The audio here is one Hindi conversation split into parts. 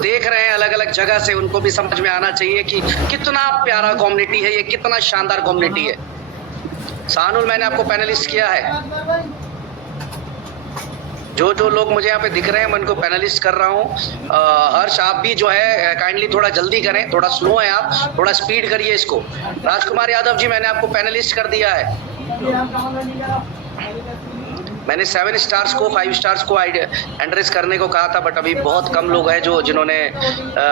देख रहे हैं अलग अलग जगह से, उनको भी समझ में आना चाहिए कि कितना प्यारा कम्युनिटी है ये, कितना शानदार कम्युनिटी है। सानुल, मैंने आपको पैनलिस्ट किया है। जो जो लोग मुझे यहाँ पे दिख रहे हैं मैं उनको पैनलिस्ट कर रहा हूँ। हर्ष, आप भी जो है काइंडली थोड़ा जल्दी करें, थोड़ा स्लो है आप, थोड़ा स्पीड करिए इसको। राजकुमार यादव जी, मैंने आपको पैनलिस्ट कर दिया है। मैंने 7 स्टार्स को 5 स्टार्स को एड्रेस करने को कहा था, बट अभी बहुत कम लोग हैं जिन्होंने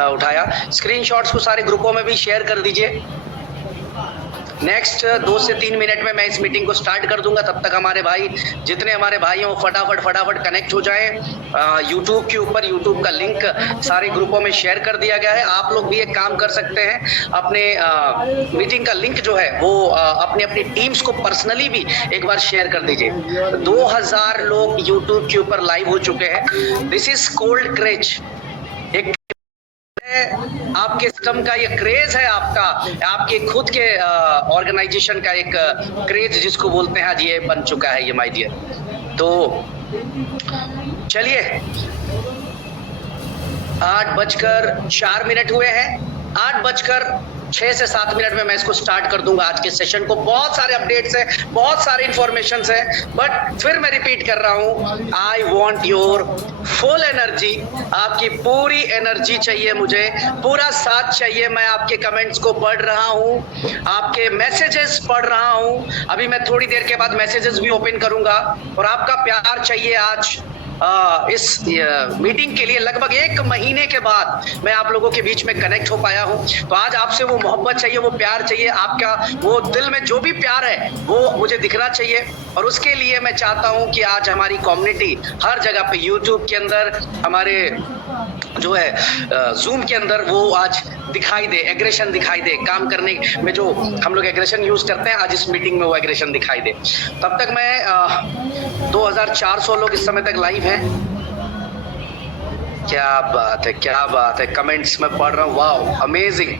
उठाया। स्क्रीनशॉट्स को सारे ग्रुपों में भी शेयर कर दीजिए। नेक्स्ट 2 से 3 मिनट में मैं इस मीटिंग को स्टार्ट कर दूंगा। तब तक हमारे भाई, जितने हमारे भाई हैं वो फटाफट कनेक्ट हो जाएं। यूट्यूब के ऊपर यूट्यूब का लिंक सारे ग्रुपों में शेयर कर दिया गया है। आप लोग भी एक काम कर सकते हैं, अपने मीटिंग का लिंक जो है वो अपनी अपनी टीम्स को पर्सनली भी एक बार शेयर कर दीजिए। 2000 लोग यूट्यूब के ऊपर लाइव हो चुके हैं। दिस इज कोल्ड क्रेज, एक आपके सिस्टम का ये क्रेज है, आपके खुद के ऑर्गेनाइजेशन का एक क्रेज जिसको बोलते हैं, आज ये बन चुका है ये माय डियर। तो चलिए, 8:04 हुए हैं। 8:06 से 7 मिनट में मैं इसको स्टार्ट कर दूंगा आज के सेशन को। बहुत सारे अपडेट्स हैं, बहुत सारे इंफॉर्मेशन हैं, बट फिर मैं रिपीट कर रहा हूं, I want your full energy. आपकी पूरी एनर्जी चाहिए मुझे, पूरा साथ चाहिए। मैं आपके कमेंट्स को पढ़ रहा हूं, आपके मैसेजेस पढ़ रहा हूं। अभी मैं थोड़ी देर के बाद मैसेजेस भी ओपन करूंगा, और आपका प्यार चाहिए आज इस मीटिंग के लिए। लगभग 1 महीने के बाद मैं आप लोगों के बीच में कनेक्ट हो पाया हूं, तो आज आपसे वो मोहब्बत चाहिए, वो प्यार चाहिए। आपका वो दिल में जो भी प्यार है वो मुझे दिखना चाहिए, और उसके लिए मैं चाहता हूं कि आज हमारी कम्युनिटी हर जगह पे, यूट्यूब के अंदर, हमारे जो है जूम के अंदर, वो आज दिखाई दे, एग्रेशन दिखाई दे। काम करने में जो हम लोग एग्रेशन यूज करते हैं, आज इस मीटिंग में वो एग्रेशन दिखाई दे। तब तक मैं 2400 लोग इस समय तक लाइव हैं। क्या बात है, क्या बात है। कमेंट्स में पढ़ रहा हूँ, वाह अमेजिंग।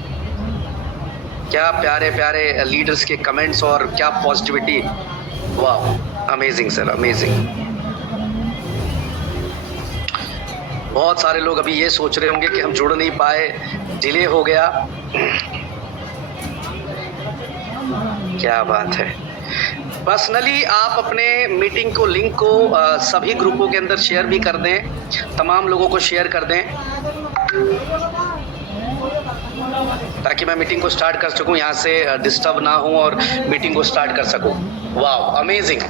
क्या प्यारे प्यारे लीडर्स के कमेंट्स, और क्या पॉजिटिविटी, वाह अमेजिंग सर, अमेजिंग। बहुत सारे लोग अभी ये सोच रहे होंगे कि हम जुड़ नहीं पाए, डिले हो गया। क्या बात है। पर्सनली आप अपने मीटिंग को, लिंक को सभी ग्रुपों के अंदर शेयर भी कर दें, तमाम लोगों को शेयर कर दें, ताकि मैं मीटिंग को स्टार्ट कर सकूं, यहाँ से डिस्टर्ब ना हो और मीटिंग को स्टार्ट कर सकूं। वाह अमेजिंग।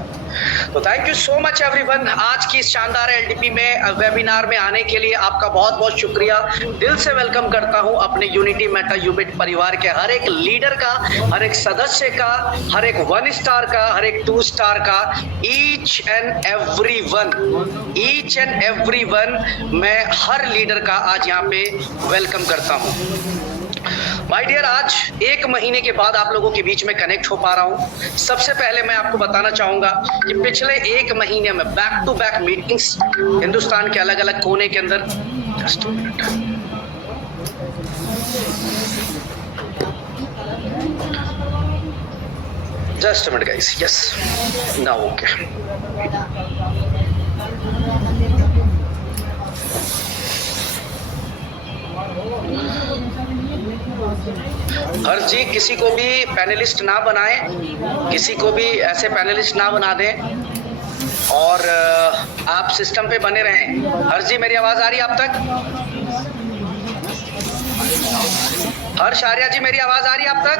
तो thank you so much everyone. आज की इस शानदार एलडीपी में वेबिनार में आने के लिए आपका बहुत बहुत शुक्रिया। दिल से वेलकम करता हूं अपने यूनिटी मेटा यूबिट परिवार के हर एक लीडर का, हर एक सदस्य का, हर एक 1 स्टार का, हर एक 2 स्टार का, ईच एंड एवरी वन। मैं हर लीडर का आज यहाँ पे वेलकम करता हूँ। माय डियर, आज 1 महीने के बाद आप लोगों के बीच में कनेक्ट हो पा रहा हूं। सबसे पहले मैं आपको बताना चाहूंगा कि पिछले 1 महीने में back to back meetings Hindustan के अलग अलग कोने के अंदर, just a minute guys, yes now okay. हर जी, किसी को भी पैनलिस्ट ना बनाएं, किसी को भी ऐसे पैनलिस्ट ना बना दें, और आप सिस्टम पे बने रहें। हर जी, मेरी आवाज आ रही है आप तक? हर्ष आर्या जी, मेरी आवाज आ रही है आप तक?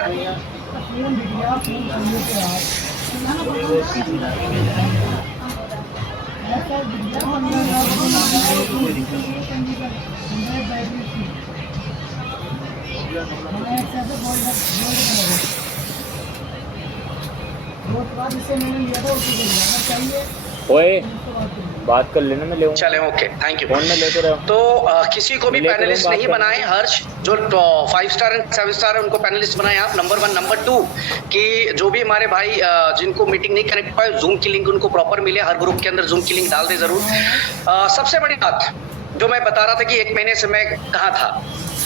ओए, बात कर लेना, मैं ले चले। Okay, thank you. फोन में लेते रहो। तो किसी को भी पैनलिस्ट नहीं बनाए हर्ष। जो 5 स्टार एंड 7 स्टार है उनको पैनलिस्ट बनाए आप, नंबर 1। नंबर 2 कि जो भी हमारे भाई जिनको मीटिंग नहीं कनेक्ट पाए, जूम की लिंक उनको प्रॉपर मिले। हर ग्रुप के अंदर जूम की लिंक डाल दे जरूर। सबसे बड़ी बात जो मैं बता रहा था कि 1 महीने से मैं कहाँ था,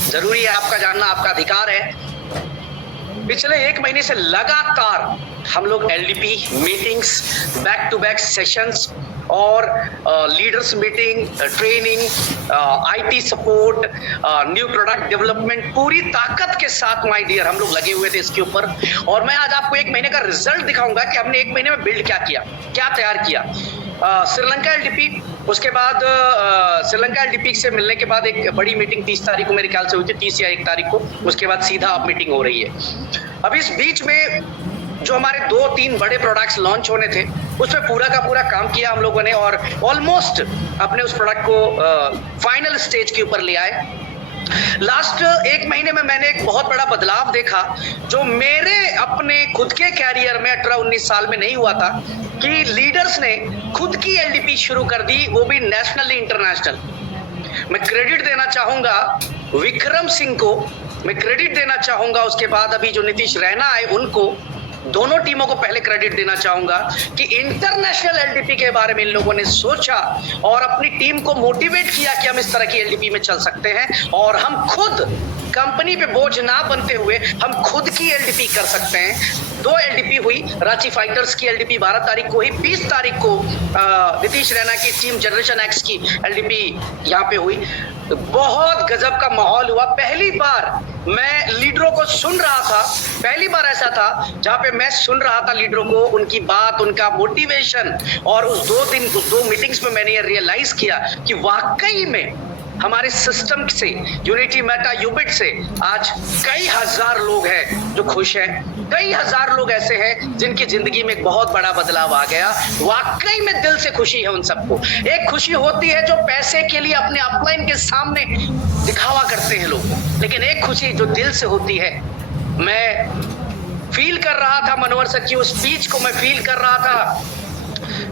जरूरी है आपका जानना, आपका अधिकार है। पिछले 1 महीने से लगातार हम लोग LDP meetings, back to back sessions, और leaders meeting, training, IT support, new product development, पूरी ताकत के साथ माय डियर हम लोग लगे हुए थे इसके ऊपर। और मैं आज आपको 1 महीने का रिजल्ट दिखाऊंगा कि हमने 1 महीने में बिल्ड क्या किया, क्या तैयार किया। श्रीलंका एलडीपी, उसके बाद श्रीलंका एलडीपी से मिलने के बाद एक बड़ी मीटिंग 30 तारीख को मेरे ख्याल से हुई थी, 30 या 1 तारीख को, उसके बाद सीधा अब मीटिंग हो रही है। अब इस बीच में जो हमारे 2-3 बड़े प्रोडक्ट्स लॉन्च होने थे उस पर पूरा का पूरा काम किया हम लोगों ने और ऑलमोस्ट अपने उस प्रोडक्ट को फाइनल स्टेज के ऊपर ले आए। लास्ट 1 महीने में मैंने एक बहुत बड़ा बदलाव देखा जो मेरे अपने खुद के कैरियर में 18-19 साल में नहीं हुआ था, कि लीडर्स ने खुद की एलडीपी शुरू कर दी, वो भी नेशनली इंटरनेशनल। मैं क्रेडिट देना चाहूंगा विक्रम सिंह को, मैं क्रेडिट देना चाहूंगा उसके बाद अभी जो नीतीश रैना आए उनको, दोनों टीमों को पहले क्रेडिट देना चाहूंगा कि इंटरनेशनल एलडीपी के बारे में इन लोगों ने सोचा और अपनी टीम को मोटिवेट किया कि हम इस तरह की एलडीपी में चल सकते हैं और हम खुद कंपनी पे बोझ ना बनते हुए हम खुद की एलडीपी कर सकते हैं। 2 एलडीपी हुई, रांची फाइटर्स की एलडीपी 12 तारीख को हुई, 20 तारीख को नीतीश रैना की टीम जनरेशन एक्स की एलडीपी यहाँ पे हुई। बहुत गजब का माहौल हुआ। पहली बार मैं लीडरों को सुन रहा था, पहली बार ऐसा था जहाँ पे मैं सुन रहा था लीडरों को, उनकी बात, उनका मोटिवेशन। और उस 2 मीटिंग्स में मैंने ये रियलाइज किया कि वाकई में हमारे सिस्टम से, यूनिटी मेटा यूबिट से आज कई हजार लोग हैं जो खुश हैं, कई हजार लोग ऐसे हैं जिनकी जिंदगी में एक बहुत बड़ा बदलाव आ गया। वाकई में दिल से खुशी है उन सबको। एक खुशी होती है जो पैसे के लिए अपने अपलाइन के सामने दिखावा करते हैं लोग, लेकिन एक खुशी जो दिल से होती है। मैं फील कर रहा था मनोहर सर की उस स्पीच को, मैं फील कर रहा था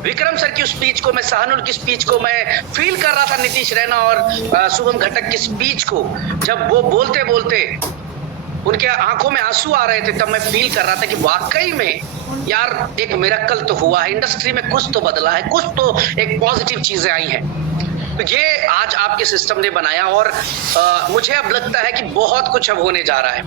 विक्रम सर की स्पीच को, मैं शाहनुल की स्पीच को, मैं फील कर रहा था नीतीश रैना और शुभम घटक की स्पीच को। जब वो बोलते बोलते उनके आंखों में आंसू आ रहे थे तब मैं फील कर रहा था कि वाकई में यार एक मिरेकल तो हुआ है, इंडस्ट्री में कुछ तो बदला है, कुछ तो एक पॉजिटिव चीजें आई हैं। तो ये आज आपके सिस्टम ने बनाया और मुझे अब लगता है कि बहुत कुछ अब होने जा रहा है।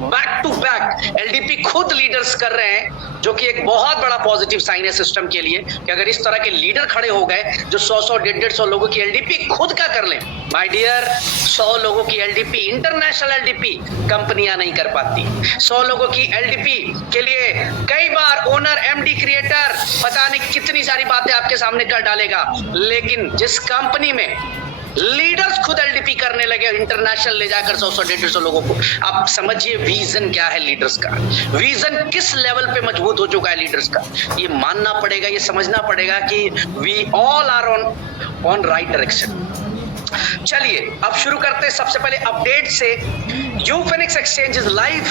बैक टू बैक एलडीपी खुद लीडर्स कर रहे हैं, जो कि एक बहुत बड़ा पॉजिटिव साइन है सिस्टम के लिए कि अगर इस तरह के लीडर खड़े हो गए जो 100-150 लोगों की एलडीपी खुद का कर लें। माय डियर, 100 लोगों की एलडीपी, इंटरनेशनल एलडीपी कंपनियां नहीं कर पाती। 100 लोगों की एलडीपी के लिए कई बार ओनर, एमडी, क्रिएटर पता नहीं कितनी सारी बातें आपके सामने कर डालेगा, लेकिन जिस कंपनी में लीडर्स खुद एलडीपी करने लगे इंटरनेशनल ले जाकर 100-150 लोगों को, आप समझिए विजन क्या है लीडर्स का, विजन किस लेवल पे मजबूत हो चुका है लीडर्स का। ये मानना पड़ेगा, ये समझना पड़ेगा कि we all are on right direction. चलिए अब शुरू करते हैं सबसे पहले अपडेट से। यूफिनिक्स एक्सचेंज इज लाइव।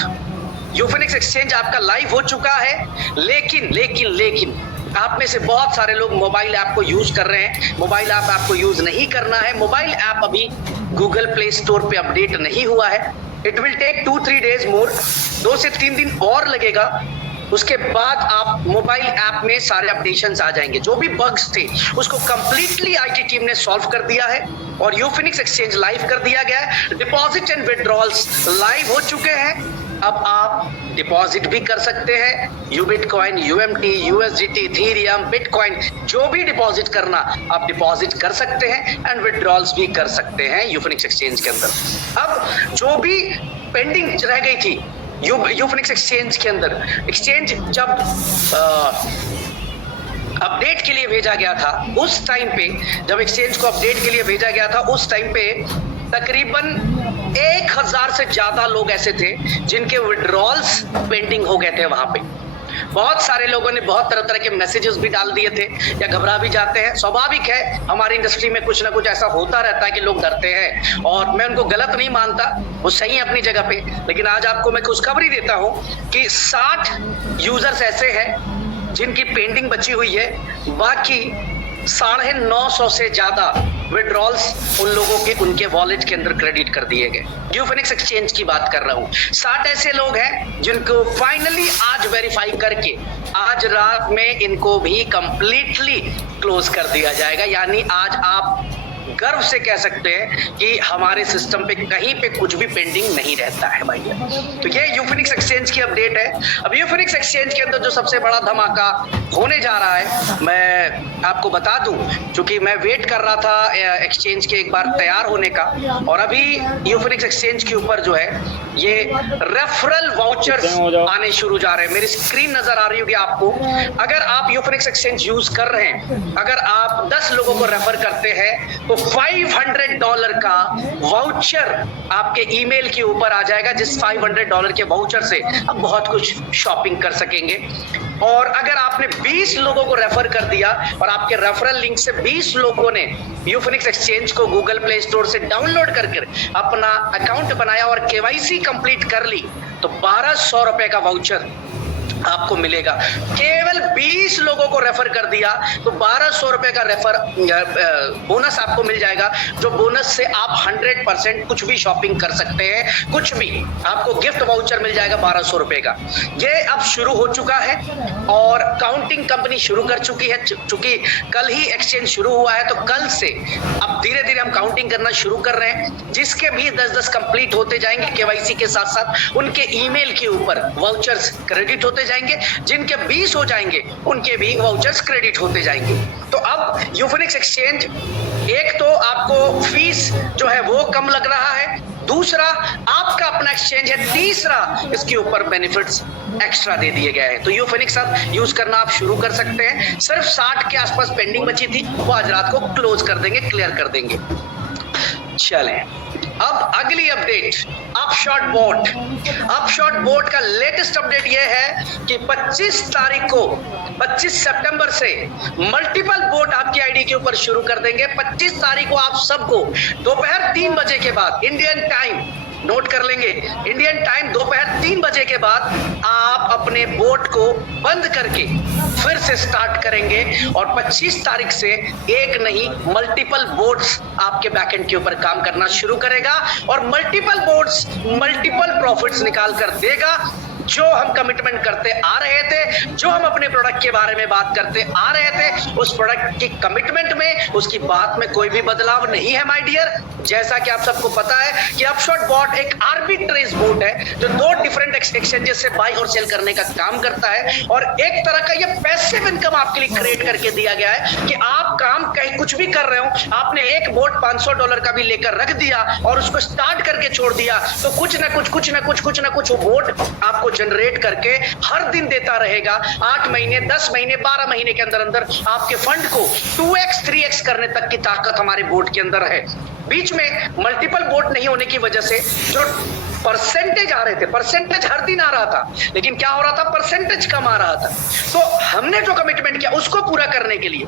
यूफिनिक्स एक्सचेंज आपका लाइव हो चुका है, लेकिन आप में से बहुत सारे लोग मोबाइल ऐप को यूज कर रहे हैं। मोबाइल ऐप आपको यूज नहीं करना है। मोबाइल ऐप अभी गूगल प्ले स्टोर पे अपडेट नहीं हुआ है। It will take 2-3 days more, 2 से 3 दिन और लगेगा। उसके बाद आप मोबाइल ऐप में सारे अपडेशंस आ जाएंगे। जो भी बग्स थे उसको कंप्लीटली आईटी टीम ने सॉल्व कर दिया है और यूफिनिक्स एक्सचेंज लाइव कर दिया गया है। डिपॉजिट एंड विड्रॉल्स लाइव हो चुके हैं। अब आप डिपॉजिट भी कर सकते हैं, यूबिटकॉइन, यूएमटी, यूएसडीटी, इथेरियम, बिटकॉइन, जो भी डिपॉजिट करना आप डिपॉजिट कर सकते हैं एंड विड्रॉल्स भी कर सकते हैं यूफिनिक्स एक्सचेंज के अंदर। अब जो भी पेंडिंग रह गई थी यूफिनिक्स एक्सचेंज के अंदर, एक्सचेंज जब अपडेट के लिए भेजा गया था उस टाइम पे, जब एक्सचेंज को अपडेट के लिए भेजा गया था उस टाइम पे तकरीबन 1000 से ज्यादा लोग ऐसे थे जिनके विड्रॉल्स पेंडिंग हो गए थे। वहां पे बहुत सारे लोगों ने बहुत तरह तरह के मैसेजेस भी डाल दिए थे या घबरा भी जाते हैं। स्वाभाविक है, हमारी इंडस्ट्री में कुछ ना कुछ ऐसा होता रहता है कि लोग डरते हैं और मैं उनको गलत नहीं मानता, वो सही है अपनी जगह पे। लेकिन आज आपको मैं खुशखबरी देता हूं कि 60 यूजर्स ऐसे हैं जिनकी पेंडिंग बची हुई है। बाकी 950 से ज्यादा विड्रॉल्स उन लोगों के उनके वॉलेट के अंदर क्रेडिट कर दिए गए। यूफिनिक्स एक्सचेंज की बात कर रहा हूं। 60 ऐसे लोग हैं जिनको फाइनली आज वेरीफाई करके आज रात में इनको भी कंप्लीटली क्लोज कर दिया जाएगा। यानी आज आप गर्व से कह सकते हैं कि हमारे सिस्टम पे कहीं पे कुछ भी पेंडिंग नहीं रहता है भाई। तो ये यूफिनिक्स एक्सचेंज की अपडेट है। अब यूफिनिक्स एक्सचेंज के अंदर जो सबसे बड़ा धमाका होने जा रहा है, मैं आपको बता दूं, क्योंकि मैं वेट कर रहा था एक्सचेंज के एक बार तैयार होने का, और अभी यूफिनिक्स एक्सचेंज के ऊपर जो है ये रेफरल वाउचर्स आने शुरू जा रहे हैं। मेरी स्क्रीन नजर आ रही होगी आपको। अगर आप यूफिनिक्स एक्सचेंज यूज कर रहे हैं, अगर आप 10 लोगों को रेफर करते हैं तो $500 का वाउचर आपके ईमेल के ऊपर आ जाएगा, जिस $500 के वाउचर से आप बहुत कुछ शॉपिंग कर सकेंगे। और अगर आपने 20 लोगों को रेफर कर दिया और आपके रेफरल लिंक से 20 लोगों ने यूफिनिक्स एक्सचेंज को गूगल प्ले स्टोर से डाउनलोड करके अपना अकाउंट बनाया और केवाईसी कंप्लीट कर ली, तो ₹1200 का वाउचर आपको मिलेगा। केवल 20 लोगों को रेफर कर दिया तो ₹1200 का रेफर बोनस आपको मिल जाएगा, जो बोनस से आप 100% कुछ भी शॉपिंग कर सकते हैं। कुछ भी आपको गिफ्ट वाउचर मिल जाएगा ₹1200 का। ये अब शुरू हो चुका है और काउंटिंग कंपनी शुरू कर चुकी है। चूंकि कल ही एक्सचेंज शुरू हुआ है, तो कल से अब धीरे धीरे हम काउंटिंग करना शुरू कर रहे हैं। जिसके भी 10-10 कंप्लीट होते जाएंगे केवाईसी के साथ साथ, उनके ईमेल के ऊपर वाउचर्स क्रेडिट होते जाएंगे। जिनके 20 हो जाएंगे उनके भी वाउचर्स क्रेडिट होते जाएंगे। तो अब यूफिनिक्स एक्सचेंज, एक तो आपको फीस जो है वो कम लग रहा है, दूसरा आपका अपना एक्सचेंज है, तीसरा इसके ऊपर बेनिफिट्स एक्स्ट्रा दे दिए गए हैं। तो यूफिनिक्स अब यूज करना आप शुरू कर सकते हैं। सिर्फ 60 के आसपास पेंडिंग बची थी, वो आज रात को क्लोज कर देंगे, क्लियर कर देंगे। चलें अब अगली अपडेट, अपशॉट बोट। अपशॉट बोट का लेटेस्ट अपडेट यह है कि 25 तारीख को 25 सितंबर से मल्टीपल बोट आपकी आईडी के ऊपर शुरू कर देंगे। 25 तारीख को आप सबको दोपहर 3 बजे के बाद इंडियन टाइम, नोट कर लेंगे, इंडियन टाइम दोपहर 3 बजे के बाद आप अपने बोट को बंद करके फिर से स्टार्ट करेंगे और 25 तारीख से एक नहीं मल्टीपल बोट्स आपके बैकएंड के ऊपर काम करना शुरू करेगा और मल्टीपल बोट्स मल्टीपल प्रॉफिट्स निकाल कर देगा। जो हम कमिटमेंट करते आ रहे थे, जो हम अपने प्रोडक्ट के बारे में बात करते आ रहे थे, उस प्रोडक्ट की कमिटमेंट में, उसकी बात में कोई भी बदलाव नहीं है माय डियर। जैसा कि आप सबको पता है कि अपशॉट बॉट एक आर्बिट्रेज बोट है जो 2 डिफरेंट एक्सचेंजेस से बाय और सेल करने का काम करता है और एक तरह का ये पैसिव इनकम आपके लिए क्रिएट करके दिया गया है कि आप काम कहीं कुछ भी कर रहे हो, आपने एक बोट $500 का भी लेकर रख दिया और उसको स्टार्ट करके छोड़ दिया, तो कुछ ना कुछ वो बोट आपको जनरेट करके हर दिन देता रहेगा। 8 महीने, 10 महीने, 12 महीने के अंदर अंदर आपके फंड को 2x 3x करने तक की ताकत हमारे बोट के अंदर है। बीच में मल्टीपल बोट नहीं होने की वजह से जो परसेंटेज आ रहे थे, परसेंटेज हर दिन आ रहा था, लेकिन क्या हो रहा था, परसेंटेज कम आ रहा था। तो हमने जो कमिटमेंट किया उसको पूरा करने के लिए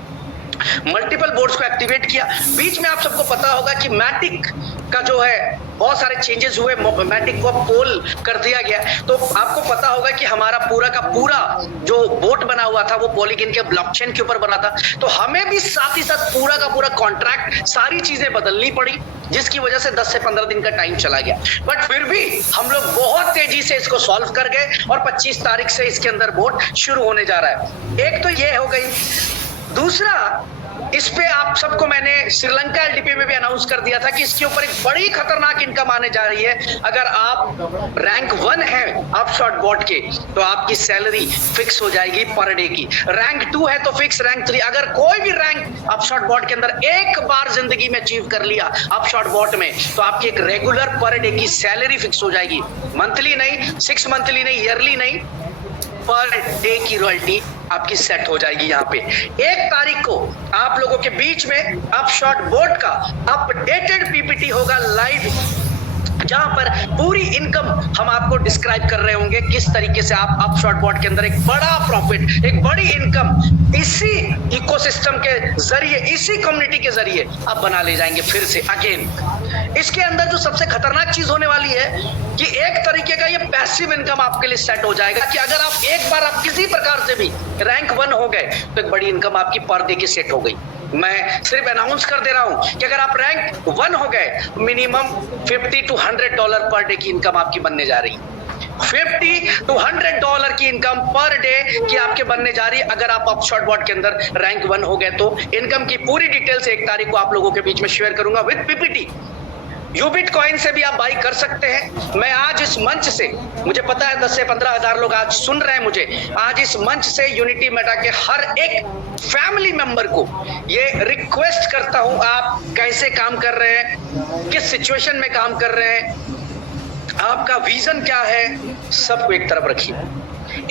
मल्टीपल बोर्ड्स को एक्टिवेट किया। बीच में आप सबको पता होगा कि मैटिक का जो है बहुत सारे चेंजेस हुए, मैटिक को पोल कर दिया गया। तो आपको पता होगा कि हमारा पूरा का पूरा जो बोट बना हुआ था वो पॉलीगन के ब्लॉकचेन के ऊपर बना था, तो हमें भी साथ ही साथ पूरा का पूरा कॉन्ट्रैक्ट, सारी चीजें बदलनी पड़ी, जिसकी वजह से 10 से 15 दिन का टाइम चला गया। बट फिर भी हम लोग बहुत तेजी से इसको सॉल्व कर गए और 25 तारीख से इसके अंदर बोट शुरू होने जा रहा है। एक तो ये हो गई। दूसरा, इस पे आप सबको मैंने श्रीलंका एलडीपी में भी अनाउंस कर दिया था कि इसके ऊपर एक बड़ी खतरनाक इनकम आने जा रही है। अगर आप रैंक 1 है अपशॉट बॉट के, तो आपकी सैलरी फिक्स हो जाएगी पर डे की। रैंक 2 है तो फिक्स, रैंक 3, अगर कोई भी रैंक अपशॉट बॉट के अंदर एक बार जिंदगी में अचीव कर लिया अपशॉट बॉट में, तो आपकी एक रेगुलर पर डे की सैलरी फिक्स हो जाएगी। मंथली नहीं, 6 मंथली नहीं, ईयरली नहीं, पर डे की रॉयल्टी आपकी सेट हो जाएगी। यहाँ पे 1 तारीख को आप लोगों के बीच में अपशॉट बोट का अपडेटेड पीपीटी होगा लाइव, जहां पर पूरी इनकम हम आपको डिस्क्राइब कर रहे होंगे, किस तरीके से आप अपशॉट बॉट के अंदर एक बड़ा प्रॉफिट, एक बड़ी इनकम इसी इकोसिस्टम के जरिए, इसी कम्युनिटी के जरिए आप बना ले जाएंगे फिर से अगेन। इसके अंदर जो सबसे खतरनाक चीज होने वाली है कि एक तरीके का ये पैसिव इनकम आपके लिए सेट हो जाएगा कि अगर आप एक बार आप किसी प्रकार से भी रैंक 1 हो गए, तो एक बड़ी इनकम आपकी पर डे की सेट हो गई। मैं सिर्फ अनाउंस कर दे रहा हूं कि अगर आप रैंक 1 हो गए, मिनिमम $50 to $100 पर डे की इनकम आपकी बनने जा रही है। $50 to $100 की इनकम पर डे की आपके बनने जा रही है अगर आप अपशॉट बॉट के अंदर रैंक 1 हो गए तो। इनकम की पूरी डिटेल्स 1 तारीख को आप लोगों के बीच में शेयर करूंगा विद पीपीटी। यूबिट कॉइन से भी आप बाई कर सकते हैं। मैं आज इस मंच से, मुझे पता है 10 से 15 हजार लोग आज सुन रहे हैं मुझे, आज इस मंच से यूनिटी मेटा के हर एक फैमिली मेंबर को ये रिक्वेस्ट करता हूं, आप कैसे काम कर रहे हैं, किस सिचुएशन में काम कर रहे हैं, आपका विजन क्या है, सबको एक तरफ रखिए।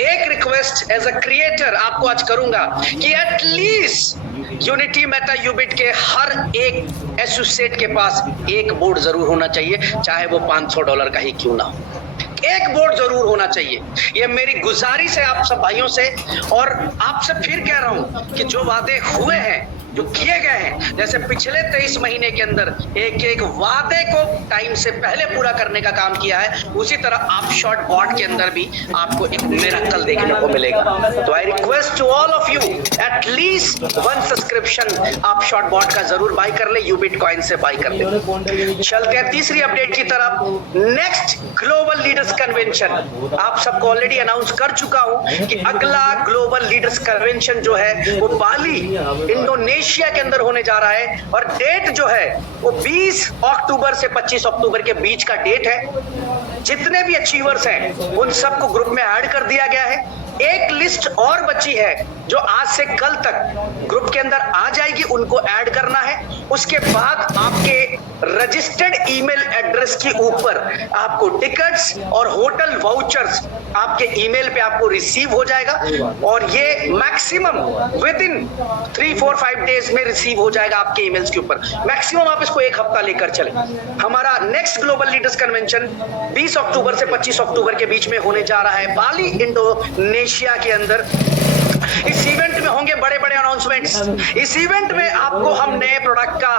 एक रिक्वेस्ट एज अ क्रिएटर आपको आज करूंगा कि एटलीस्ट यूनिटी मेटा यूबिट के हर एक एसोसिएट के पास एक बोर्ड जरूर होना चाहिए, चाहे वो $500 का ही क्यों ना हो, एक बोर्ड जरूर होना चाहिए। ये मेरी गुजारिश है आप सब भाइयों से। और आपसे फिर कह रहा हूं कि जो वादे हुए हैं, जो किए गए हैं, जैसे पिछले 23 महीने के अंदर एक एक वादे को टाइम से पहले पूरा करने का काम किया है, उसी तरह आप शॉर्ट बॉट के अंदर भी आपको एक मिरेकल देखने को मिलेगा। तो I request to all of you at least 1 subscription आप शॉर्ट बॉट का जरूर बाय कर ले, यूबिट कॉइन से बाय कर ले। चलते हैं तीसरी अपडेट की तरफ। नेक्स्ट ग्लोबल लीडर्स कन्वेंशन आप सबको ऑलरेडी अनाउंस कर चुका हूं कि अगला ग्लोबल लीडर्स कन्वेंशन जो है वो बाली इंडोनेशिया के अंदर होने जा रहा है और डेट जो है वो 20 अक्टूबर से 25 अक्टूबर के बीच का डेट है। जितने भी अचीवर्स हैं उन सबको ग्रुप में ऐड कर दिया गया है। एक लिस्ट और बची है जो आज से कल तक ग्रुप के अंदर आ जाएगी, उनको ऐड करना है। उसके बाद आपके रजिस्टर्ड ईमेल एड्रेस के ऊपर आपको टिकट्स और होटल वाउचर्स आपके ईमेल पे आपको रिसीव हो जाएगा और ये मैक्सिमम विद इन 3-4-5 डेज में रिसीव हो जाएगा आपके ईमेल्स के ऊपर। मैक्सिमम आप इसको 1 हफ्ता लेकर चले। हमारा नेक्स्ट ग्लोबल लीडर्स कन्वेंशन 20 अक्टूबर से 25 अक्टूबर के बीच में होने जा रहा है बाली इंडोनेशिया के अंदर। इस इवेंट में होंगे बड़े बड़े अनाउंसमेंट्स। इस इवेंट में आपको हम नए प्रोडक्ट का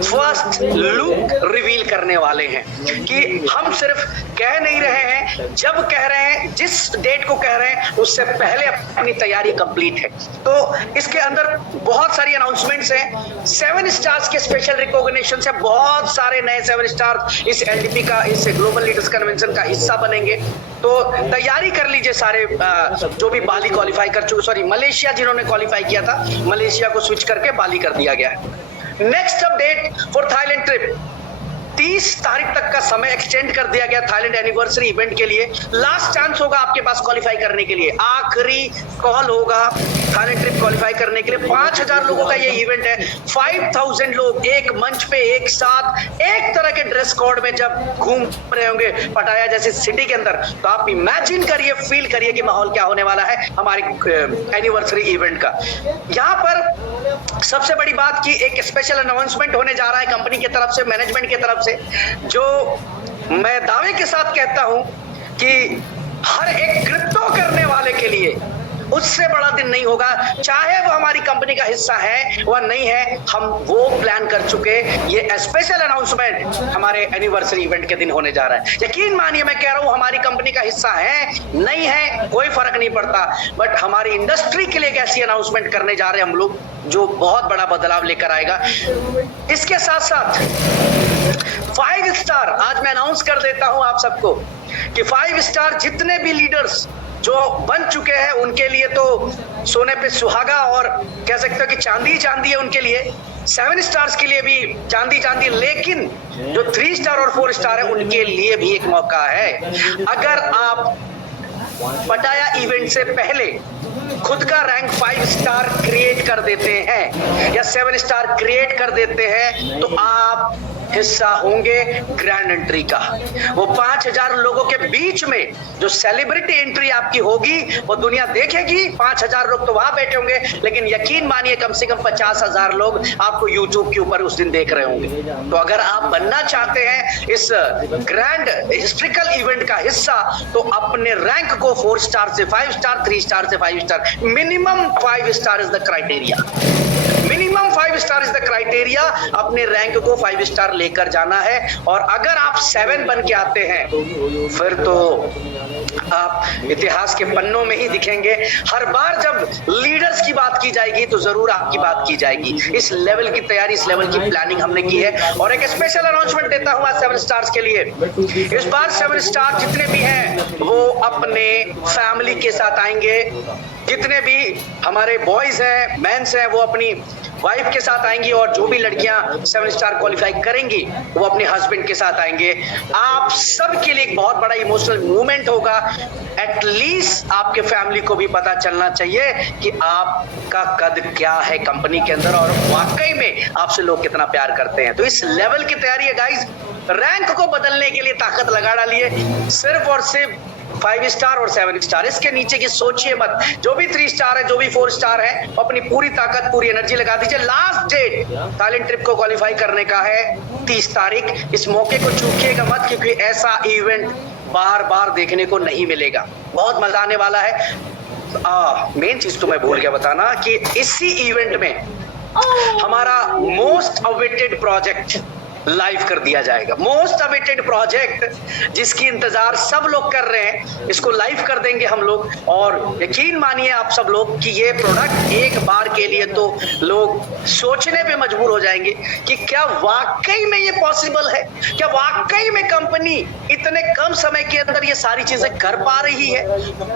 फर्स्ट लुक रिवील करने वाले हैं कि हम सिर्फ कह नहीं रहे हैं, जब कह रहे हैं, जिस डेट को कह रहे हैं उससे पहले अपनी तैयारी कंप्लीट है। तो इसके अंदर बहुत सारी अनाउंसमेंट्स हैं। 7 स्टार्स के स्पेशल रिकॉग्निशन से बहुत सारे नए 7 स्टार इस एलडीपी का, इस ग्लोबल लीडर्स कन्वेंशन का हिस्सा बनेंगे। तो तैयारी कर लीजिए सारे जो भी बाली क्वालिफाई कर चुके, सॉरी मलेशिया जिन्होंने क्वालिफाई किया था, मलेशिया को स्विच करके बाली कर दिया गया है। Next update for Thailand trip, 30 तारीख तक का समय एक्सटेंड कर दिया गया थाईलैंड एनिवर्सरी इवेंट के लिए। लास्ट चांस होगा आपके पास क्वालिफाई करने के लिए, आखिरी कॉल होगा थाईलैंड ट्रिप क्वालिफाई करने के लिए। 5000 लोगों का ये इवेंट है। 5000 लोग एक मंच पे एक साथ एक तरह के ड्रेस कोड में जब घूम रहे होंगे पटाया जैसी सिटी के अंदर, तो आप इमेजिन करिए, फील करिए कि माहौल क्या होने वाला है हमारी एनिवर्सरी इवेंट का। यहाँ पर सबसे बड़ी बात की एक स्पेशल अनाउंसमेंट होने जा रहा है कंपनी की तरफ से, मैनेजमेंट की तरफ से, जो मैं दावे के साथ कहता हूं कि हर एक क्रिप्टो करने वाले के लिए उससे बड़ा दिन नहीं होगा। चाहे वो हमारी कंपनी का हिस्सा है व नहीं है, हम वो प्लान कर चुके। ये स्पेशल अनाउंसमेंट हमारे एनिवर्सरी इवेंट के दिन होने जा रहा है। यकीन मानिए, मैं कह रहा हूं हमारी कंपनी का हिस्सा है नहीं है कोई फर्क नहीं पड़ता, बट हमारी इंडस्ट्री के लिए एक ऐसी अनाउंसमेंट करने जा रहे हैं हम लोग जो बहुत बड़ा बदलाव लेकर आएगा। इसके साथ साथ 5 स्टार आज मैं अनाउंस कर देता हूं आप सबको कि 5 स्टार जितने भी लीडर्स जो बन चुके हैं उनके लिए तो सोने पे सुहागा और कह सकते हो कि चांदी चांदी है उनके लिए। 7 स्टार्स के लिए भी चांदी चांदी, लेकिन जो 3 स्टार और 4 स्टार है उनके लिए भी एक मौका है। अगर आप पटाया इवेंट से पहले खुद का रैंक 5 स्टार क्रिएट कर देते हैं या 7 स्टार क्रिएट कर देते हैं तो आप हिस्सा होंगे ग्रैंड एंट्री का। वो 5000 लोगों के बीच में जो सेलिब्रिटी एंट्री आपकी होगी वो दुनिया देखेगी। 5000 लोग तो वहां बैठे होंगे, लेकिन यकीन मानिए कम से कम 50,000 लोग आपको यूट्यूब के ऊपर उस दिन देख रहे होंगे। तो अगर आप बनना चाहते हैं इस ग्रैंड हिस्ट्रिकल इवेंट का हिस्सा, तो अपने रैंक को 4 स्टार से 5 स्टार, 3 स्टार से 5 star, minimum 5 star is the criteria. Minimum 5 star is the criteria, अपने रैंक को 5 स्टार लेकर जाना है। और अगर आप 7 बन के आते हैं फिर तो आप इतिहास के पन्नों में ही दिखेंगे। हर बार जब लीडर्स की बात की जाएगी तो जरूर आपकी बात की जाएगी। इस लेवल की तैयारी, इस लेवल की प्लानिंग हमने की है। और एक स्पेशल अनाउंसमेंट देता हूं आज 7 स्टार्स के लिए। इस बार 7 स्टार जितने भी हैं वो अपने फैमिली के साथ आएंगे। जितने भी हमारे बॉयज हैं, मेंस हैं, वो अपनी वाइफ के साथ आएंगी। और जो भी लड़कियां 7 स्टार क्वालिफाई करेंगी वो अपने हस्बैंड के साथ आएंगे। आप सब के लिए एक बहुत बड़ा इमोशनल मूवमेंट होगा। एटलीस्ट आपके फैमिली को भी पता चलना चाहिए कि आपका कद क्या है कंपनी के अंदर और वाकई में आपसे लोग कितना प्यार करते हैं। तो इस लेवल की तैयारी है गाइस। रैंक को बदलने के लिए ताकत लगा डालिए। सिर्फ और सिर्फ 5 स्टार और 7 स्टार, इसके नीचे की सोचिए मत। जो भी 3 स्टार है, जो भी 4 स्टार है, अपनी पूरी ताकत, पूरी एनर्जी लगा दीजिए। लास्ट डेट थाईलैंड ट्रिप को क्वालिफाई करने का है 30 तारीख। इस मौके को चूकिएगा मत, क्योंकि ऐसा इवेंट बार बार देखने को नहीं मिलेगा। बहुत मजा आने वाला है। मेन चीज तो मैं भूल गया बताना कि इसी इवेंट में हमारा मोस्ट अवेटेड प्रोजेक्ट लाइव कर दिया जाएगा। मोस्ट अवेटेड प्रोजेक्ट जिसकी इंतजार सब लोग कर रहे हैं, इसको लाइव कर देंगे हम लोग। और यकीन मानिए आप सब लोग कि ये प्रोडक्ट एक बार के लिए तो लोग सोचने पे मजबूर हो जाएंगे कि क्या वाकई में ये पॉसिबल है, क्या वाकई में कंपनी इतने कम समय के अंदर ये सारी चीजें कर पा रही है।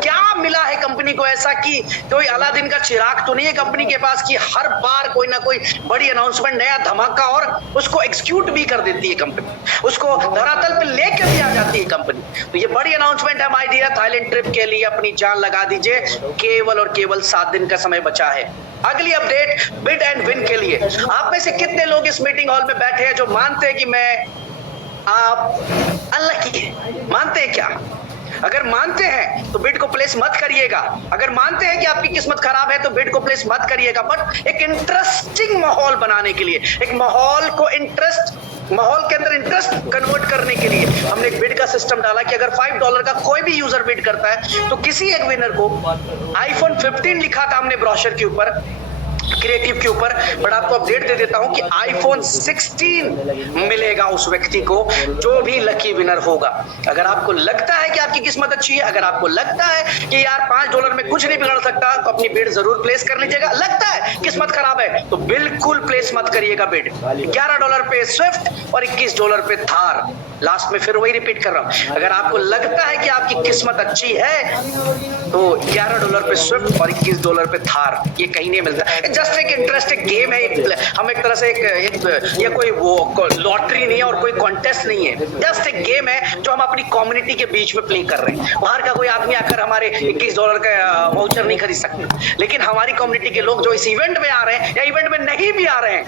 क्या मिला है कंपनी को ऐसा कि कोई अलादीन का चिराग तो नहीं है कंपनी के पास कि हर बार कोई ना कोई बड़ी अनाउंसमेंट, नया धमाका और उसको एग्जीक्यूट भी कर देती है कंपनी, उसको धरातल पे लेकर भी आ जाती है कंपनी। तो ये बड़ी अनाउंसमेंट है माय डियर। थाईलैंड ट्रिप के लिए अपनी जान लगा दीजिए। केवल और केवल 7 दिन का समय बचा है। अगली अपडेट बिड एंड विन के लिए। आप में से कितने लोग इस मीटिंग हॉल में बैठे हैं जो मानते हैं कि आप अनलकी है? मानते हैं क्या? अगर मानते हैं तो बिड को प्लेस मत करिएगा। अगर मानते हैं कि आपकी किस्मत खराब है तो बिड को प्लेस मत करिएगा। बट एक इंटरेस्टिंग माहौल बनाने के लिए, एक माहौल के अंदर इंटरेस्ट कन्वर्ट करने के लिए हमने एक बिड का सिस्टम डाला कि अगर $5 का कोई भी यूजर बिड करता है तो किसी एक विनर को iPhone 15 लिखा था हमने ब्रोशर के ऊपर, क्रिएटिव के ऊपर। बट आपको अपडेट दे देता हूं कि iPhone 16 मिलेगा उस व्यक्ति को जो भी लकी विनर होगा। अगर आपको लगता है कि आपकी किस्मत अच्छी है, अगर आपको लगता है कि यार $5 में कुछ नहीं बिगड़ सकता, तो अपनी बिड जरूर प्लेस कर लीजिएगा। लगता है किस्मत खराब है तो बिल्कुल प्लेस मत करिएगा बिड। $11 पे स्विफ्ट और $21 पे थार। लास्ट में फिर वही रिपीट कर रहा हूं, अगर आपको लगता है कि आपकी किस्मत अच्छी है तो $11 पे स्विफ्ट और $21 पे थार, ये कहीं नहीं मिलता। जस्ट एक इंटरेस्टिंग गेम है। हम एक तरह से ये कोई वो लॉटरी नहीं है और कोई कॉन्टेस्ट नहीं है। जस्ट एक गेम है जो हम अपनी कम्युनिटी के बीच में प्ले कर रहे हैं। बाहर का कोई आदमी आकर हमारे $21 का वाउचर नहीं खरीद सकता, लेकिन हमारी कम्युनिटी के लोग जो इस इवेंट में आ रहे हैं या इवेंट में नहीं भी आ रहे हैं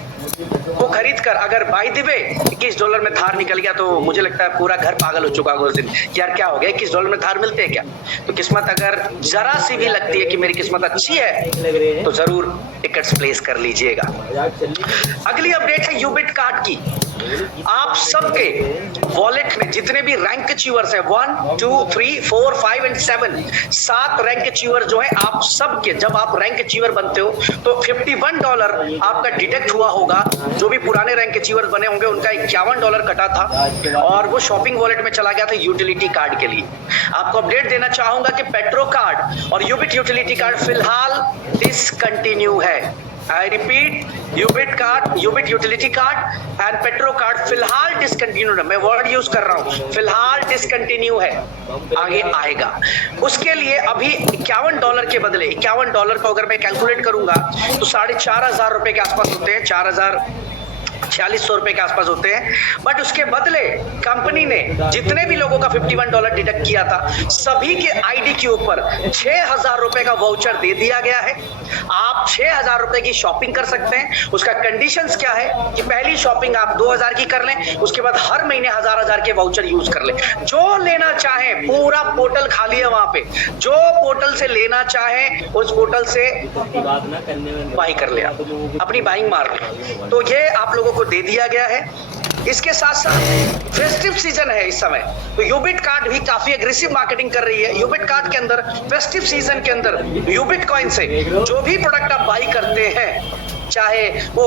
वो खरीद कर, अगर बाय द वे $21 में थार निकल गया तो मुझे लगता है पूरा घर पागल हो चुका होगा उस दिन कि यार क्या हो गया, $21 में थार मिलते हैं क्या? तो किस्मत अगर जरा सी भी लगती है कि मेरी किस्मत अच्छी है तो जरूर टिकट्स प्लेस कर लीजिएगा। अगली अपडेट है यूबिट कार्ड की। आप सबके वॉलेट में जितने भी रैंक अचीवर्स हैं 1, 2, 3, 4, 5 एंड 7 रैंक अचीवर जो है, आप सबके जब आप रैंक अचीवर बनते हो तो $51 आपका डिडक्ट हुआ होगा। जो भी पुराने रैंक अचीवर बने होंगे उनका $51 कटा था और वो शॉपिंग वॉलेट में चला गया था यूटिलिटी कार्ड के लिए। आपको अपडेट देना चाहूंगा कि पेट्रो कार्ड और यूबिट यूटिलिटी कार्ड फिलहाल डिसकंटिन्यू है। I repeat, Ubit utility card and petro card फिलहाल डिसकंटिन्यू है। मैं वर्ड यूज कर रहा हूं, फिलहाल डिसकंटिन्यू है, आगे आएगा। उसके लिए अभी $51 के बदले $51 को अगर मैं कैलकुलेट करूंगा तो 4,500 रुपए के आसपास होते हैं, 4,4600 रुपए के आसपास होते हैं। बट उसके बदले कंपनी ने जितने भी लोगों का $51 डिडक्ट किया था सभी के आईडी के ऊपर 6,000 रुपए का वाउचर दे दिया गया है। आप 6,000 रुपए की शॉपिंग कर सकते हैं। उसका कंडीशंस क्या है कि पहली शॉपिंग आप 2,000 की कर लें, उसके बाद हर महीने 1,000 के वाउचर यूज कर लें। जो लेना चाहे, पूरा पोर्टल खाली है वहां पे, जो पोर्टल से लेना चाहे उस पोर्टल से बाई कर ले, अपनी बाइंग मार ले। तो ये आप लोगों को दे दिया गया है। इसके साथ साथ फेस्टिव सीजन है इस समय, तो यूबिट कार्ड भी काफी एग्रेसिव मार्केटिंग कर रही है। यूबिट कार्ड के अंदर फेस्टिव सीजन के अंदर यूबिट कॉइन से जो भी प्रोडक्ट आप बाई करते हैं चाहे वो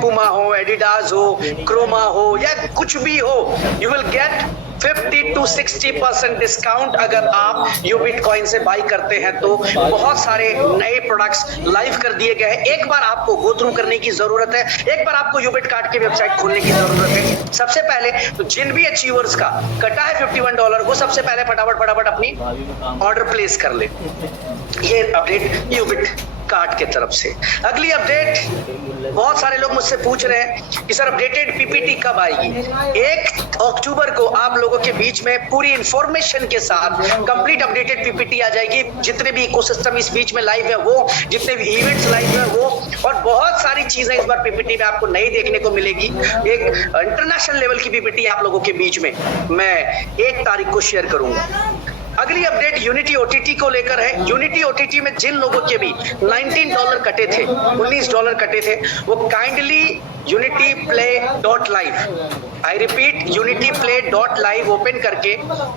पुमा हो, एडिडास हो, क्रोमा हो या कुछ भी हो, you will get 50 to 60% discount अगर आप यू बिटकॉइन से बाई करते हैं। तो बहुत सारे नए प्रोडक्ट्स लाइव कर दिए गए हैं। एक बार आपको गो थ्रू करने की जरूरत है, एक बार आपको यूबिट कार्ड की वेबसाइट खोलने की जरूरत है। सबसे पहले तो जिन भी अचीवर्स का कटा है $51, वो सबसे पहले फटाफट अपनी ऑर्डर प्लेस कर ले। ये अपडेट यूबिट कार्ड के तरफ से। अगली अपडेट, बहुत सारे लोग मुझसे पूछ रहे हैं कि सर अपडेटेड पीपीटी कब आएगी। 1 अक्टूबर को आप लोगों के बीच में पूरी इंफॉर्मेशन के साथ कंप्लीट अपडेटेड पीपीटी आ जाएगी। जितने भी इकोसिस्टम इस बीच में लाइव है वो, जितने भी इवेंट्स लाइव है वो, और बहुत सारी चीजें इस बार पीपीटी में आपको नई देखने को मिलेगी। एक इंटरनेशनल लेवल की पीपीटी आप लोगों के बीच में मैं 1 तारीख को शेयर करूंगा। अगली अपडेट यूनिटी ओटीटी को लेकर है। यूनिटी ओटीटी में जिन लोगों के भी $19 कटे थे, $19 कटे थे, वो kindly unityplay.live, I repeat unityplay.live open करके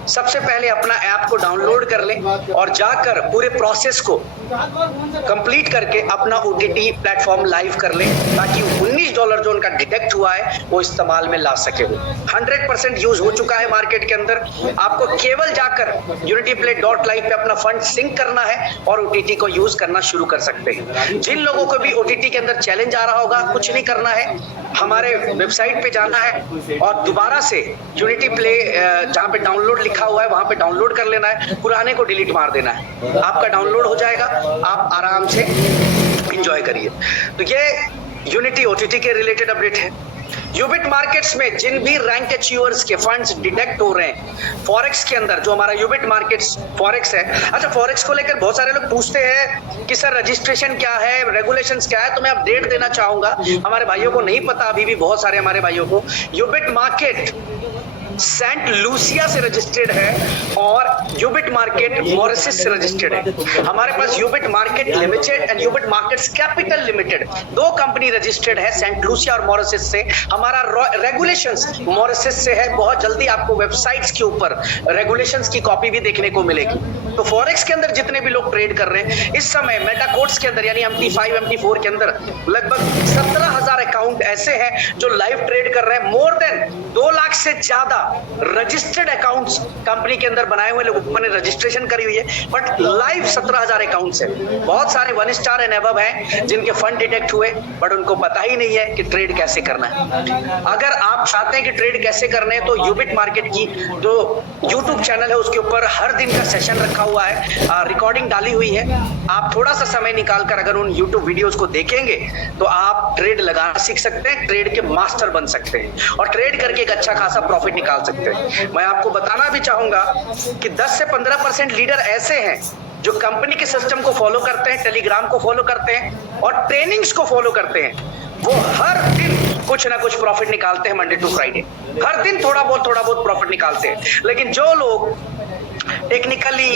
सबसे पहले अपना ऐप को डाउनलोड कर लें और जाकर पूरे प्रोसेस को कंप्लीट करके अपना ओटीटी प्लेटफॉर्म लाइव कर लें, ताकि $19 जो उनका डिडक्ट हुआ है वो इस्तेमाल में ला सके। 100% यूज हो चुका है मार्केट के अंदर। आपको केवल जाकर unityplay.live पे अपना फंड सिंक करना है और ओटीटी को यूज करना शुरू कर सकते हैं। जिन लोगों को भी ओटीटी के अंदर चैलेंज आ रहा होगा, कुछ नहीं करना है, हमारे वेबसाइट पे जाना है और दोबारा से यूनिटी प्ले जहाँ पे डाउनलोड लिखा हुआ है वहां पे डाउनलोड कर लेना है, पुराने को डिलीट मार देना है, आपका डाउनलोड हो जाएगा, आप आराम से एंजॉय करिए। तो ये यूनिटी ओटीटी के रिलेटेड अपडेट है। यूबिट मार्केट्स में जिन भी रैंक अचीवर्स के फंड्स डिडक्ट हो रहे हैं फॉरेक्स के अंदर, जो हमारा यूबिट मार्केट्स फॉरेक्स है। अच्छा, फॉरेक्स को लेकर बहुत सारे लोग पूछते हैं कि सर रजिस्ट्रेशन क्या है, रेगुलेशंस क्या है, तो मैं अपडेट देना चाहूंगा हमारे भाइयों को। नहीं पता अभी भी बहुत सारे हमारे भाइयों को, यूबिट मार्केट सेंट लूसिया से रजिस्टर्ड है और यूबिट मार्केट मॉरिशस से रजिस्टर्ड है। हमारे पास Ubit market limited and Ubit markets capital limited 2 company registered है, सेंट लूसिया और मॉरिशस से। हमारा रेगुलेशंस मॉरिशस से है। बहुत जल्दी आपको वेबसाइट्स के ऊपर रेगुलेशंस की कॉपी भी देखने को मिलेगी। तो फॉरेक्स के अंदर जितने भी लोग ट्रेड कर रहे हैं इस समय मेटाकोट्स के अंदर यानी MT5 MT4 के अंदर लगभग 17,000 अकाउंट ऐसे हैं जो लाइव ट्रेड कर रहे हैं। मोर देन 2 लाख से ज्यादा रजिस्टर्ड अकाउंट्स कंपनी के अंदर बनाए हुए लोगों ने रजिस्ट्रेशन करी हुई है, बट लाइव 17,000 अकाउंट्स है। बहुत सारे 1 स्टार एंड अबव हैं जिनके फंड डिटेक्ट हुए बट उनको पता ही नहीं है कि ट्रेड कैसे करना है। अगर आप चाहते हैं कि ट्रेड कैसे करने हैं तो यूबिट मार्केट की जो यूट्यूब चैनल है उसके ऊपर हर दिन का सेशन रखा हुआ है, रिकॉर्डिंग डाली हुई है। आप थोड़ा सा समय निकालकर अगर उन यूट्यूब वीडियोस को देखेंगे तो आप ट्रेड लगाना सीख सकते हैं, ट्रेड के मास्टर बन सकते हैं और ट्रेड करके एक अच्छा खासा प्रॉफिट निकाल सकते हैं। मैं आपको बताना भी चाहूंगा कि 10 से 15% लीडर ऐसे हैं जो कंपनी के सिस्टम को फॉलो करते हैं, टेलीग्राम को फॉलो करते हैं और ट्रेनिंग्स को फॉलो करते हैं। वो हर दिन कुछ ना कुछ प्रॉफिट निकालते हैं, मंडे टू फ्राइडे हर दिन थोड़ा बहुत प्रॉफिट निकालते हैं। लेकिन जो लोग टेक्निकली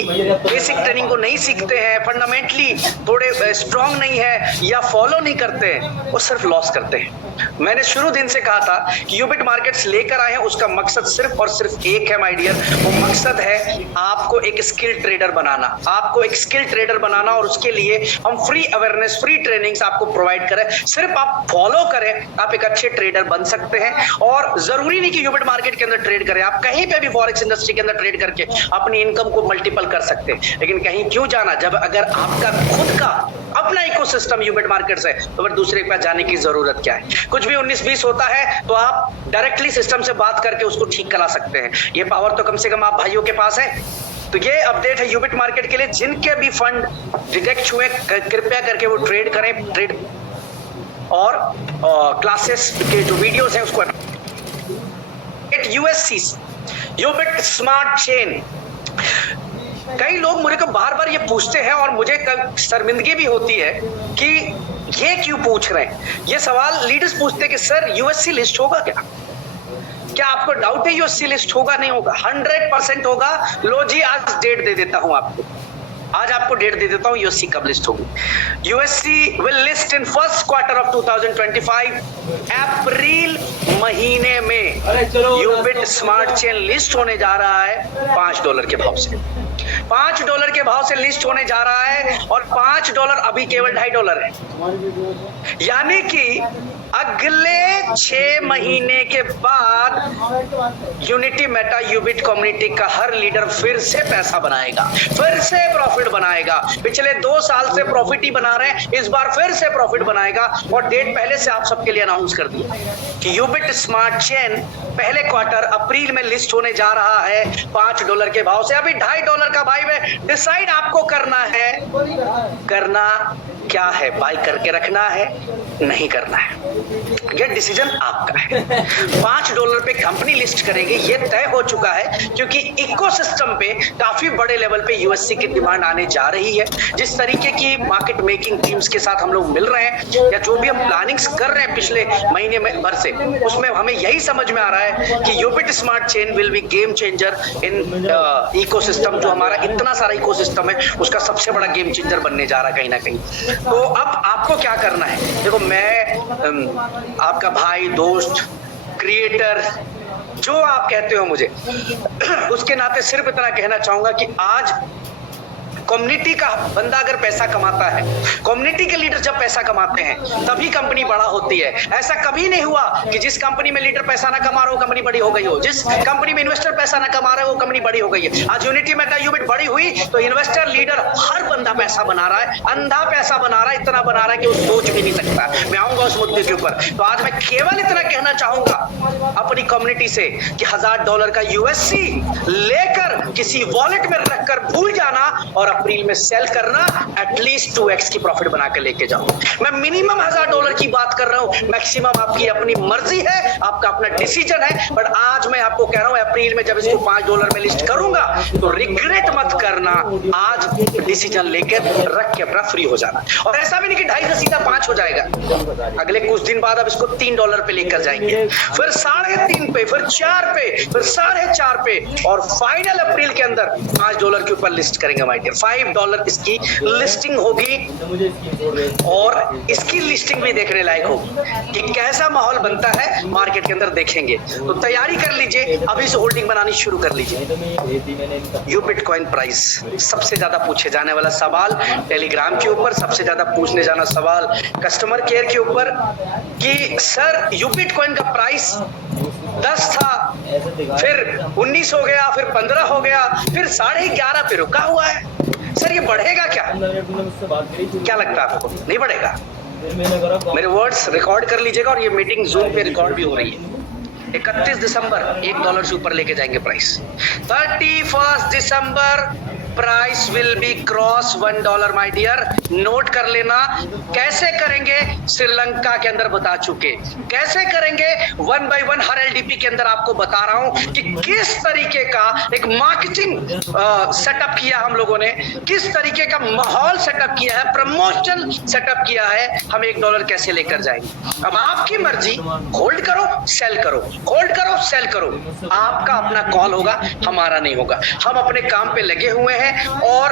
बेसिक ट्रेनिंग को नहीं सीखते हैं, फंडामेंटली थोड़े स्ट्रांग नहीं है या फॉलो नहीं करते हैं, वो सिर्फ लॉस करते हैं। मैंने शुरू दिन से कहा था कि यूबिट मार्केट्स लेकर आए हैं, उसका मकसद सिर्फ और सिर्फ एक है माय डियर, वो मकसद है आपको एक स्किल ट्रेडर बनाना, आपको एक स्किल ट्रेडर बनाना। और उसके लिए हम फ्री अवेयरनेस, फ्री ट्रेनिंग्स आपको प्रोवाइड करें। सिर्फ आप फॉलो करें, आप एक अच्छे ट्रेडर बन सकते हैं। और जरूरी नहीं कि यूबिट मार्केट के अंदर ट्रेड करें, आप कहीं पे भी फॉरेक्स इंडस्ट्री के अंदर ट्रेड करके अपनी इनकम को मल्टीपल कर सकते हैं। लेकिन कहीं क्यों जाना, जब अगर आपका खुद का अपना इकोसिस्टम यूबिट मार्केट्स है तो फिर दूसरे के पास जाने की जरूरत क्या है। कुछ भी 19-20 होता है तो आप डायरेक्टली सिस्टम से बात करके उसको ठीक करा सकते हैं। ये पावर तो कम से कम आप भाइयों के पास है। तो ये अपडेट है यूबिट मार्केट के लिए। जिनके भी फंड डिटेक्ट हुए कृपया करके वो ट्रेड करें, ट्रेड और क्लासेस के जो वीडियोस हैं उसको USC यूबिट स्मार्ट चेन। कई लोग मुझे को बार बार ये पूछते हैं और मुझे शर्मिंदगी भी होती है कि ये क्यों पूछ रहे हैं। ये सवाल लीडर्स पूछते हैं कि सर USC लिस्ट होगा क्या? क्या आपको डाउट है USC लिस्ट होगा? नहीं होगा, 100% होगा। लो जी, आज डेट दे देता हूं आपको, आज आपको डेट दे देता हूं USC कब लिस्ट होगी। USC will list in first quarter of 2025, अप्रैल महीने में यूबिट स्मार्ट चेन लिस्ट होने जा रहा है $5 के भाव से। $5 के भाव से लिस्ट होने जा रहा है और $5 अभी केवल $2.5 है। यानी कि अगले 6 महीने के बाद यूनिटी मेटा यूबिट कम्युनिटी का हर लीडर फिर से पैसा बनाएगा, फिर से प्रॉफिट बनाएगा। पिछले 2 साल से प्रॉफिट ही बना रहे हैं, इस बार फिर से प्रॉफिट बनाएगा। और डेट पहले से आप सबके लिए अनाउंस कर दिया कि यूबिट स्मार्ट चेन पहले क्वार्टर अप्रैल में लिस्ट होने जा रहा है $5 के भाव से। अभी $2.5 का भाई में डिसाइड आपको करना है, करना क्या है, बाय करके रखना है, नहीं करना है, ये डिसीजन आपका है। $5 पे कंपनी लिस्ट करेंगे ये तय हो चुका है, क्योंकि इकोसिस्टम पे काफी बड़े लेवल पे यूएससी की डिमांड आने जा रही है। जिस तरीके की मार्केट मेकिंग टीम्स के साथ हम लोग मिल रहे हैं या जो भी हम प्लानिंग्स कर रहे हैं पिछले महीने में भर से, उसमें हमें यही समझ में आ रहा है कि Ubit smart chain will be game changer in ecosystem. जो हमारा इतना सारा इकोसिस्टम है उसका सबसे बड़ा गेम चेंजर बनने जा रहा है कहीं ना कहीं। तो अब आपको क्या करना है, देखो मैं आपका भाई, दोस्त, क्रिएटर, जो आप कहते हो मुझे, उसके नाते सिर्फ इतना कहना चाहूंगा कि आज कम्युनिटी का बंदा अगर पैसा कमाता है, कम्युनिटी के लीडर जब पैसा कमाते हैं तभी कंपनी बड़ा होती है। ऐसा कभी नहीं हुआ कि जिस कंपनी में लीडर पैसा ना कमा रहा हो कंपनी बड़ी हो गई हो, जिस कंपनी में इन्वेस्टर पैसा ना कमा रहा है वो कंपनी बड़ी हो गई है। आज यूनिटी मेटा यूबिट बड़ी हुई तो इन्वेस्टर, लीडर, हर बंदा पैसा बना रहा है, अंधा पैसा बना रहा है, इतना बना रहा है कि वो सोच भी नहीं सकता। मैं आऊंगा उस मुद्दे के ऊपर। तो आज मैं केवल इतना कहना चाहूंगा अपनी कम्युनिटी से कि $1000 का यूएससी लेकर किसी वॉलेट में रखकर भूल जाना और अप्रैल में सेल करना, एटलीस्ट 2x की प्रॉफिट बना के लेके जाओ। मैं मिनिमम $1000 की बात कर रहा हूं, मैक्सिमम आपकी अपनी मर्जी है, आपका अपना डिसीजन है। बट आज मैं आपको कह रहा हूं अप्रैल में जब इसको $5 में लिस्ट करूंगा तो रिग्रेट मत करना, आज डिसीजन लेकर रख के अपना फ्री हो जाना। और ऐसा भी नहीं कि 2.5 से सीधा 5 हो जाएगा, अगले कुछ दिन बाद अब इसको $3 पे लेकर जाएंगे, फिर 3.5 पे, फिर 4 पे, फिर 4.5 पे, और फाइनल अप्रैल के अंदर $5 के ऊपर लिस्ट करेंगे माय डियर। $5 इसकी लिस्टिंग होगी और इसकी लिस्टिंग भी देखने लायक होगी कि कैसा माहौल बनता है मार्केट के अंदर, देखेंगे। तो तैयारी कर लीजिए, अभी से होल्डिंग बनानी शुरू कर लीजिए। यू बिटकॉइन प्राइस सबसे ज्यादा पूछे जाने वाला सवाल टेलीग्राम के ऊपर, सबसे ज्यादा पूछने जाना सवाल कस्टमर केयर के ऊपर कि सर यू बिटकॉइन का प्राइस 10 था, फिर 19 हो गया, फिर 15 हो गया, फिर 11.5 पे रुका हुआ है, सर ये बढ़ेगा क्या? क्या लगता है आपको, नहीं बढ़ेगा? मेरे वर्ड्स रिकॉर्ड कर लीजिएगा और ये मीटिंग जूम पे रिकॉर्ड भी हो रही है। 31 दिसंबर $1 से ऊपर लेके जाएंगे price. 31 December price will be cross $1 my dear. Note कर लेना। कैसे करेंगे श्रीलंका के अंदर बता चुके, कैसे करेंगे 1 by 1 हर एलडीपी के अंदर आपको बता रहा हूं कि किस तरीके का एक मार्केटिंग सेटअप किया हम लोगों ने, किस तरीके का माहौल सेटअप किया है, प्रमोशन सेटअप किया है, हम $1 कैसे लेकर जाएंगे। अब आपकी मर्जी, होल्ड करो सेल करो, होल्ड करो सेल करो, आपका अपना कॉल होगा, हमारा नहीं होगा। हम अपने काम पे लगे हुए हैं और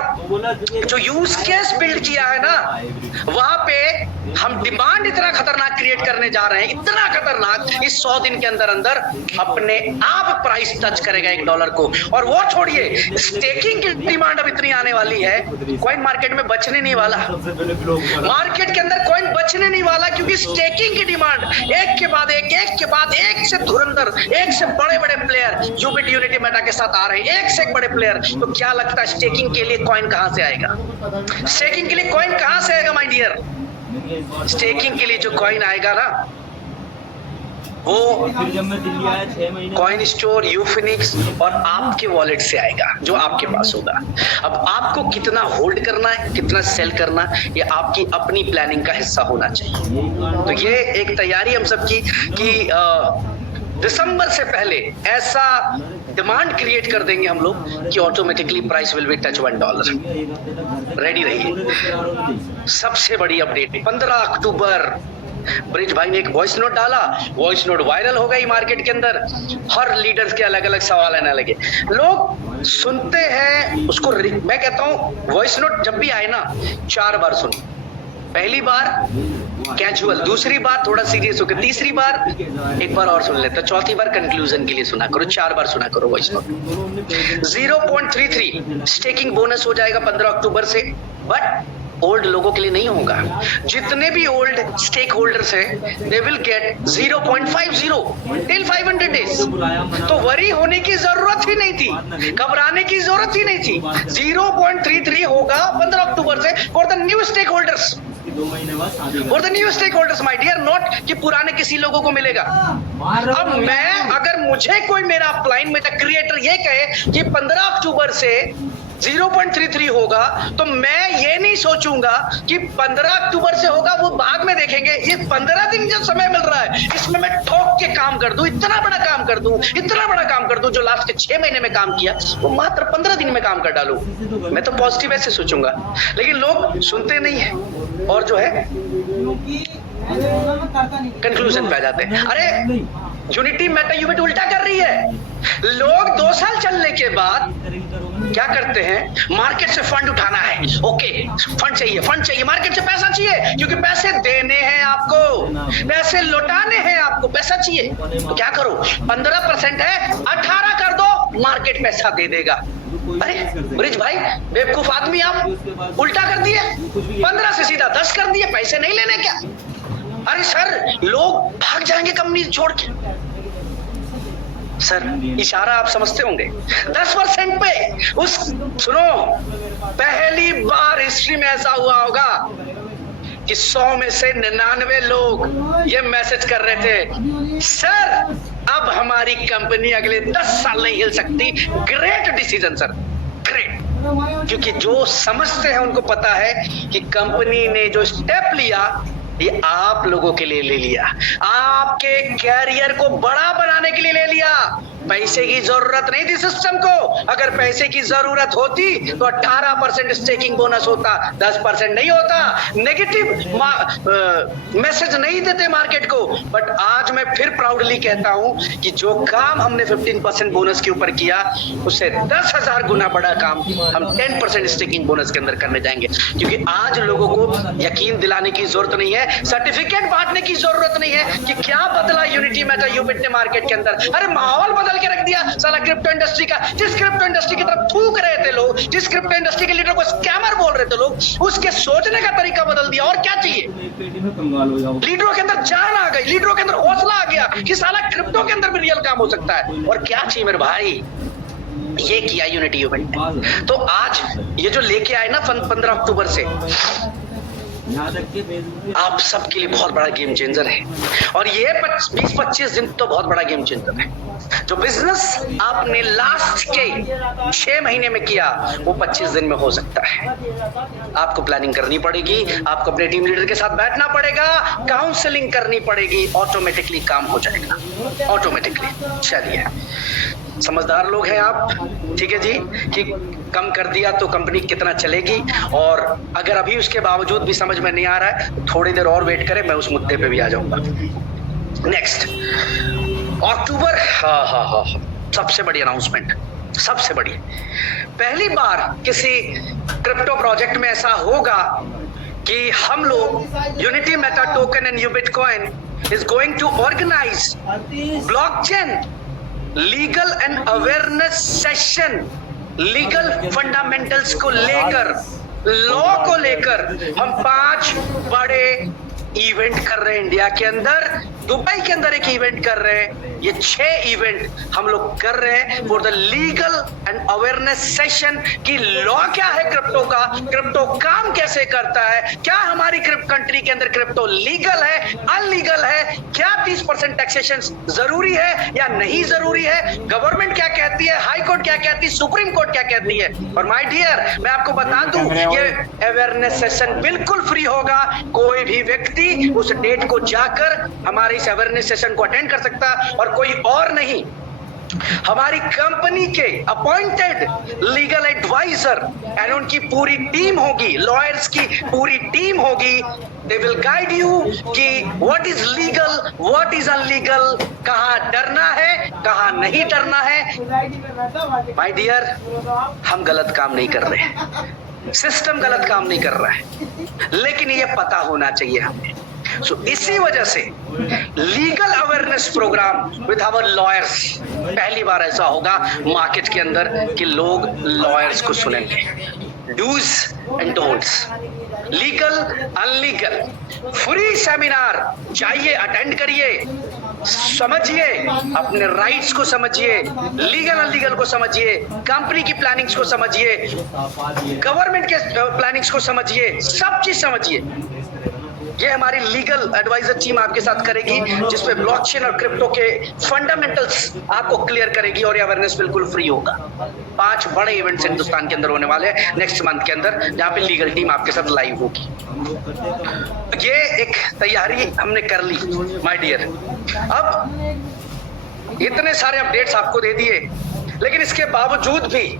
जो यूज केस बिल्ड किया है ना, वहां पे हम डिमांड इतना खतरनाक क्रिएट करने जा रहे हैं, इतना खतरनाक, इस 100 दिन के अंदर अंदर अपने आप प्राइस टच करेगा $1 को। और वो छोड़िए, स्टेकिंग की डिमांड अब इतनी आने वाली है, कॉइन मार्केट में बचने नहीं वाला, मार्केट के अंदर कॉइन बचने नहीं वाला, क्योंकि स्टेकिंग की डिमांड एक के बाद एक, एक के बाद एक से धुरंधर, एक से बड़े बड़े प्लेयर यूबिट यूनिटी मेटा के साथ आ रहे हैं, एक से एक बड़े प्लेयर। तो क्या लगता है स्टेकिंग के लिए कॉइन कहां से आएगा? स्टेकिंग के लिए कॉइन कहां से आएगा माय डियर? स्टेकिंग के लिए जो कॉइन आएगा ना, वो कॉइन स्टोर, यूफिनिक्स और आपके वॉलेट से आएगा, जो आपके पास होगा। अब आपको कितना होल्ड करना है, कितना सेल करना है, ये आपकी अपनी प्लानिंग का हिस्सा होना चाहिए। तो ये एक तैयारी हम सबकी कि दिसंबर से पहले ऐसा डिमांड क्रिएट कर देंगे हम लोग कि automatically price will be touch $1। Ready रहिए। सबसे बड़ी अपडेट 15 अक्टूबर ब्रिज भाई ने एक वॉइस नोट डाला, वॉइस नोट वायरल हो गई मार्केट के अंदर। हर लीडर्स के अलग अलग सवाल आने लगे, लोग सुनते हैं उसको। मैं कहता हूं वॉइस नोट जब भी आए ना 4 बार सुनो। पहली बार कैजुअल, दूसरी बार थोड़ा सीरियस होकर, तीसरी बार एक बार और सुन लेते, चौथी बार कंक्लूजन के लिए सुना करो, 4 बार सुना करो वॉइस नोट। 0.33 स्टेकिंग बोनस हो जाएगा 15 अक्टूबर से, बट ओल्ड लोगों के लिए नहीं होगा। जितने भी ओल्ड स्टेक होल्डर्स हैं they will get 0.50 till 500 days. तो वरी होने की जरूरत ही नहीं थी, घबराने की जरूरत ही नहीं थी। 0.33 होगा 15 अक्टूबर से for the new stake holders, for the new stake holders my dear, not कि पुराने किसी लोगों को मिलेगा। अब मैं, अगर मुझे कोई मेरा अपलाइन में क्रिएटर ये कहे कि 15 अक्टूबर से 0.33 होगा, तो मैं ये नहीं सोचूंगा कि 15 अक्टूबर से होगा, वो बाद में देखेंगे। ये 15 दिन जो समय मिल रहा है इसमें मैं ठोक के काम कर दूं, इतना बड़ा काम कर दूं, इतना बड़ा काम कर दूं, जो लास्ट के 6 महीने में काम किया वो मात्र 15 दिन में काम कर डालूं। मैं तो पॉजिटिव ऐसे सोचूंगा, लेकिन लोग सुनते नहीं है और जो है कंक्लूजन पे आ जाते हैं। अरे यूनिटी मेटा यूबिट उल्टा कर रही है। लोग 2 साल चलने के बाद क्या करते हैं, मार्केट से फंड उठाना है, ओके फंड चाहिए, मार्केट से पैसा चाहिए, क्योंकि पैसे देने हैं आपको, पैसे लौटाने हैं आपको, पैसा चाहिए। तो क्या करो, 15% है 18 कर दो, मार्केट पैसा दे देगा। अरे ब्रिज भाई बेवकूफ आदमी, आप उल्टा कर दिए, 15 से सीधा 10 कर दिए, पैसे नहीं लेने क्या? अरे सर लोग भाग जाएंगे कंपनी छोड़ के। सर इशारा आप समझते होंगे, 10% पे उस, सुनो, पहली बार हिस्ट्री में ऐसा हुआ होगा कि 100 में से 99 लोग ये मैसेज कर रहे थे, सर अब हमारी कंपनी अगले 10 साल नहीं हिल सकती। ग्रेट डिसीजन सर, ग्रेट, क्योंकि जो समझते हैं उनको पता है कि कंपनी ने जो स्टेप लिया ये आप लोगों के लिए ले लिया, आपके कैरियर को बड़ा बनाने के लिए ले लिया। पैसे की जरूरत नहीं थी सिस्टम को, अगर पैसे की जरूरत होती तो 18% स्टेकिंग बोनस होता, 10% नहीं होता। नेगेटिव मैसेज नहीं देते मार्केट को। बट आज मैं फिर प्राउडली कहता हूं कि जो काम हमने 15% बोनस के ऊपर किया, उससे 10,000 गुना बड़ा काम हम 10% स्टेकिंग बोनस के अंदर करने जाएंगे। क्योंकि आज लोगों को यकीन दिलाने की जरूरत नहीं है, सर्टिफिकेट बांटने की जरूरत नहीं है कि क्या बदला यूनिटी मेटा यूबिट ने मार्केट के अंदर। अरे माहौल बदल के रख दिया साला क्रिप्टो इंडस्ट्री का। जिस क्रिप्टो इंडस्ट्री की तरफ थूक रहे थे लोग, जिस क्रिप्टो इंडस्ट्री के लीडर को स्कैमर बोल रहे थे लोग, उसके सोचने का तरीका बदल दिया। और क्या चाहिए, लीडरों के अंदर जान आ गई, लीडरों के अंदर हौसला आ गया कि साला क्रिप्टो के अंदर भी रियल काम हो सकता है। और क्या चाहिए मेरे भाई, ये किया यूनिटी यूबिट ने। तो आज ये जो लेके आए ना 15 अक्टूबर से, आप सबके लिए बहुत बड़ा गेम चेंजर है। और ये 20-25 दिन तो बहुत बड़ा गेम चेंजर है। जो बिजनेस आपने लास्ट के 6 महीने में किया वो 25 दिन में हो सकता है। आपको प्लानिंग करनी पड़ेगी, आपको अपने टीम लीडर के साथ बैठना पड़ेगा, काउंसलिंग करनी पड़ेगी, ऑटोमेटिकली काम हो जाएगा, ऑटोमेटिकली। चलिए, समझदार लोग हैं आप, ठीक है जी, कि कम कर दिया तो कंपनी कितना चलेगी। और अगर अभी उसके बावजूद भी समझ में नहीं आ रहा है तो थोड़ी देर और वेट करें, मैं उस मुद्दे पे भी आ जाऊंगा। नेक्स्ट अक्टूबर, हाँ, सबसे बड़ी अनाउंसमेंट, सबसे बड़ी, पहली बार किसी क्रिप्टो प्रोजेक्ट में ऐसा होगा कि हम लोग unity meta token and Ubit coin is going to organise blockchain legal and awareness session. Legal fundamentals को लेकर, लॉ को लेकर हम 5 बड़े इवेंट कर रहे हैं इंडिया के अंदर। दुबई के अंदर एक इवेंट कर रहे हैं, ये 6 इवेंट हम लोग कर रहे हैं for the legal and awareness session कि लॉ क्या है क्रिप्टो का, क्रिप्टो काम कैसे करता है, क्या हमारी कंट्री के अंदर क्रिप्टो लीगल है, अनलीगल है, क्या 30% टैक्सेशन जरूरी है या नहीं जरूरी है, गवर्नमेंट क्या कहती है, हाई कोर्ट क्या कहती है, सुप्रीम कोर्ट क्या कहती है। और माय डियर, मैं आपको बता दूं, ये अवेयरनेस सेशन बिल्कुल फ्री होगा। कोई भी व्यक्ति उस डेट को जाकर हमारे इस अवेयरनेस सेशन को अटेंड कर सकता, और कोई और नहीं, हमारी कंपनी के अपॉइंटेड लीगल एडवाइजर एंड उनकी पूरी टीम होगी, लॉयर्स की पूरी टीम होगी। दे विल गाइड यू कि what is legal, what is illegal, कहां डरना है, कहां नहीं डरना है। माय डियर, हम गलत काम नहीं कर रहे, सिस्टम गलत काम नहीं कर रहा है, लेकिन ये पता होना चाहिए हमें। इसी वजह से legal awareness program with our lawyers, पहली बार ऐसा होगा मार्केट के अंदर कि लोग लॉयर्स को सुनेंगे। Do's and don'ts, legal unlegal, free seminar जाइए, अटेंड करिए, समझिए, अपने राइट्स को समझिए, लीगल अनलीगल को समझिए, कंपनी की प्लानिंग्स को समझिए, गवर्नमेंट के प्लानिंग्स को समझिए, सब चीज समझिए। ये हमारी लीगल एडवाइजर टीम आपके साथ करेगी, जिसमें ब्लॉकचेन और क्रिप्टो के फंडामेंटल्स आपको क्लियर करेगी और ये अवेयरनेस बिल्कुल फ्री होगा। 5 बड़े इवेंट्स हिंदुस्तान के अंदर होने वाले हैं नेक्स्ट मंथ के अंदर, जहाँ पे लीगल टीम आपके साथ लाइव होगी। ये एक तैयारी हमने कर ली माय डियर। अब इतने सारे अपडेट्स आपको दे दिए, लेकिन इसके बावजूद भी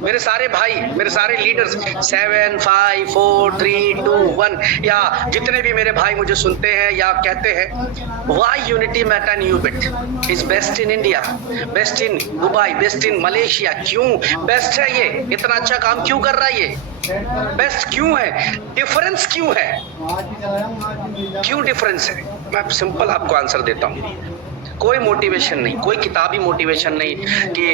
मेरे सारे भाई, मेरे सारे लीडर्स 7, 5, 4, 3, 2, 1 या जितने भी मेरे भाई मुझे सुनते हैं या कहते हैं, why unity Meta new bit is best in India, best in Dubai, best in Malaysia, क्यों बेस्ट है? ये इतना अच्छा काम क्यों कर रहा है? ये बेस्ट क्यों है? डिफरेंस क्यों है? क्यों डिफरेंस है? मैं सिंपल आपको आंसर देता हूँ। कोई मोटिवेशन नहीं, कोई किताबी मोटिवेशन नहीं कि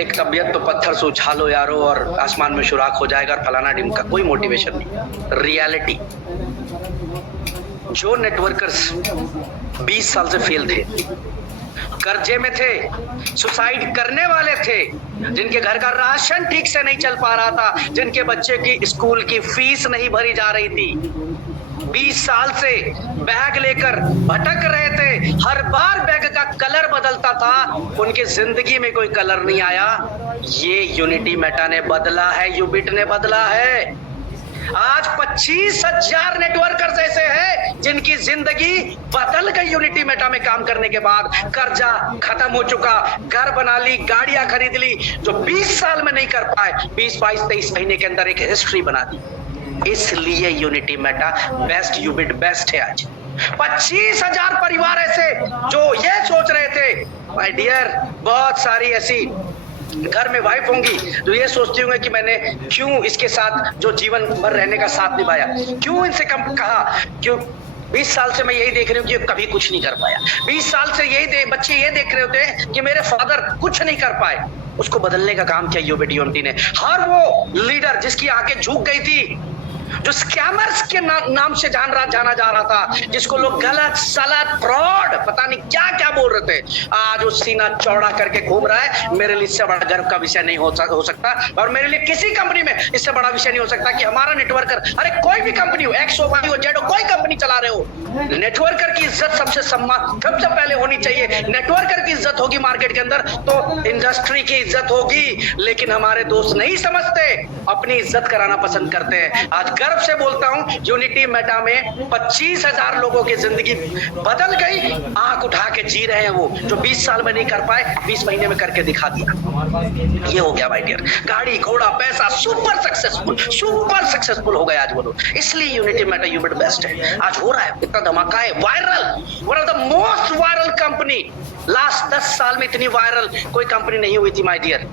एक तबीयत पे पत्थर से उछालो यारो और आसमान में सुराख हो जाएगा और फलाना ढिमका, कोई मोटिवेशन नहीं। रियलिटी, जो नेटवर्कर्स 20 साल से फेल थे, कर्जे में थे, सुसाइड करने वाले थे, जिनके घर का राशन ठीक से नहीं चल पा रहा था, जिनके बच्चे की स्कूल की फीस नहीं भरी जा रही थी, 20 साल से बैग लेकर भटक रहे थे, हर बार बैग का कलर बदलता था, उनकी जिंदगी में कोई कलर नहीं आया। ये यूनिटी मेटा ने बदला है, यूबिट ने बदला है। आज 25,000 नेटवर्कर्स ऐसे हैं जिनकी जिंदगी बदल गई यूनिटी मेटा में काम करने के बाद। कर्जा खत्म हो चुका, घर बना ली, गाड़ियां खरीद ली, जो 20 साल में नहीं कर पाए, 20, 22, 23 महीने के अंदर एक हिस्ट्री बना दी। इसलिए यूनिटी मेटा बेस्ट यूबिट बेस्ट है। आज 25,000 परिवार ऐसे जो ये सोच रहे थे, माय डियर, बहुत सारी ऐसी घर में वाइफ होंगी जो ये सोचती होंगी कि मैंने क्यों इसके साथ जो जीवन भर रहने का साथ निभाया, क्यों इनसे कम कहा, क्यों 20 साल से मैं यही देख रही हूँ कि कभी कुछ नहीं कर पाया। 20 साल से यही बच्चे ये देख रहे होते हैं कि मेरे फादर कुछ नहीं कर पाए। उसको बदलने का काम किया यूबिट यूनिटी ने। हर वो लीडर जिसकी आंखें झुक गई थी, जो स्कैमर्स के नाम से जाना जा रहा था, जिसको लोग गलत सलत फ्रॉड पता नहीं क्या क्या बोल रहे थे, आज वो सीना चौड़ा करके घूम रहा है। मेरे लिए इससे बड़ा गर्व का विषय नहीं हो सकता, और मेरे लिए किसी कंपनी में इससे बड़ा विषय नहीं हो सकता कि हमारा नेटवर्कर, अरे कोई भी कंपनी हो, एक्स हो, वाई हो, जेड हो, कोई कंपनी चला रहे हो, नेटवर्कर की इज्जत सबसे पहले होनी चाहिए। नेटवर्कर की इज्जत होगी मार्केट के अंदर तो इंडस्ट्री की इज्जत होगी। लेकिन हमारे दोस्त नहीं समझते, अपनी इज्जत कराना पसंद करते हैं। आज गर्व से बोलता हूं, यूनिटी मेटा में 25,000 लोगों की जिंदगी बदल गई। आंख उठा के जी रहे हैं वो, जो 20 साल में नहीं कर पाए, 20 महीने में करके दिखा दिया। ये हो गया माय डियर। गाड़ी घोड़ा पैसा सुपर सक्सेसफुल हो गया आज वो लोग। इसलिए यूनिटी मेटा यूबिट बेस्ट है। आज हो रहा है, इतना धमाका है, viral, one of the most viral company. Last 10 साल में इतनी वायरल कोई कंपनी नहीं हुई थी माय डियर,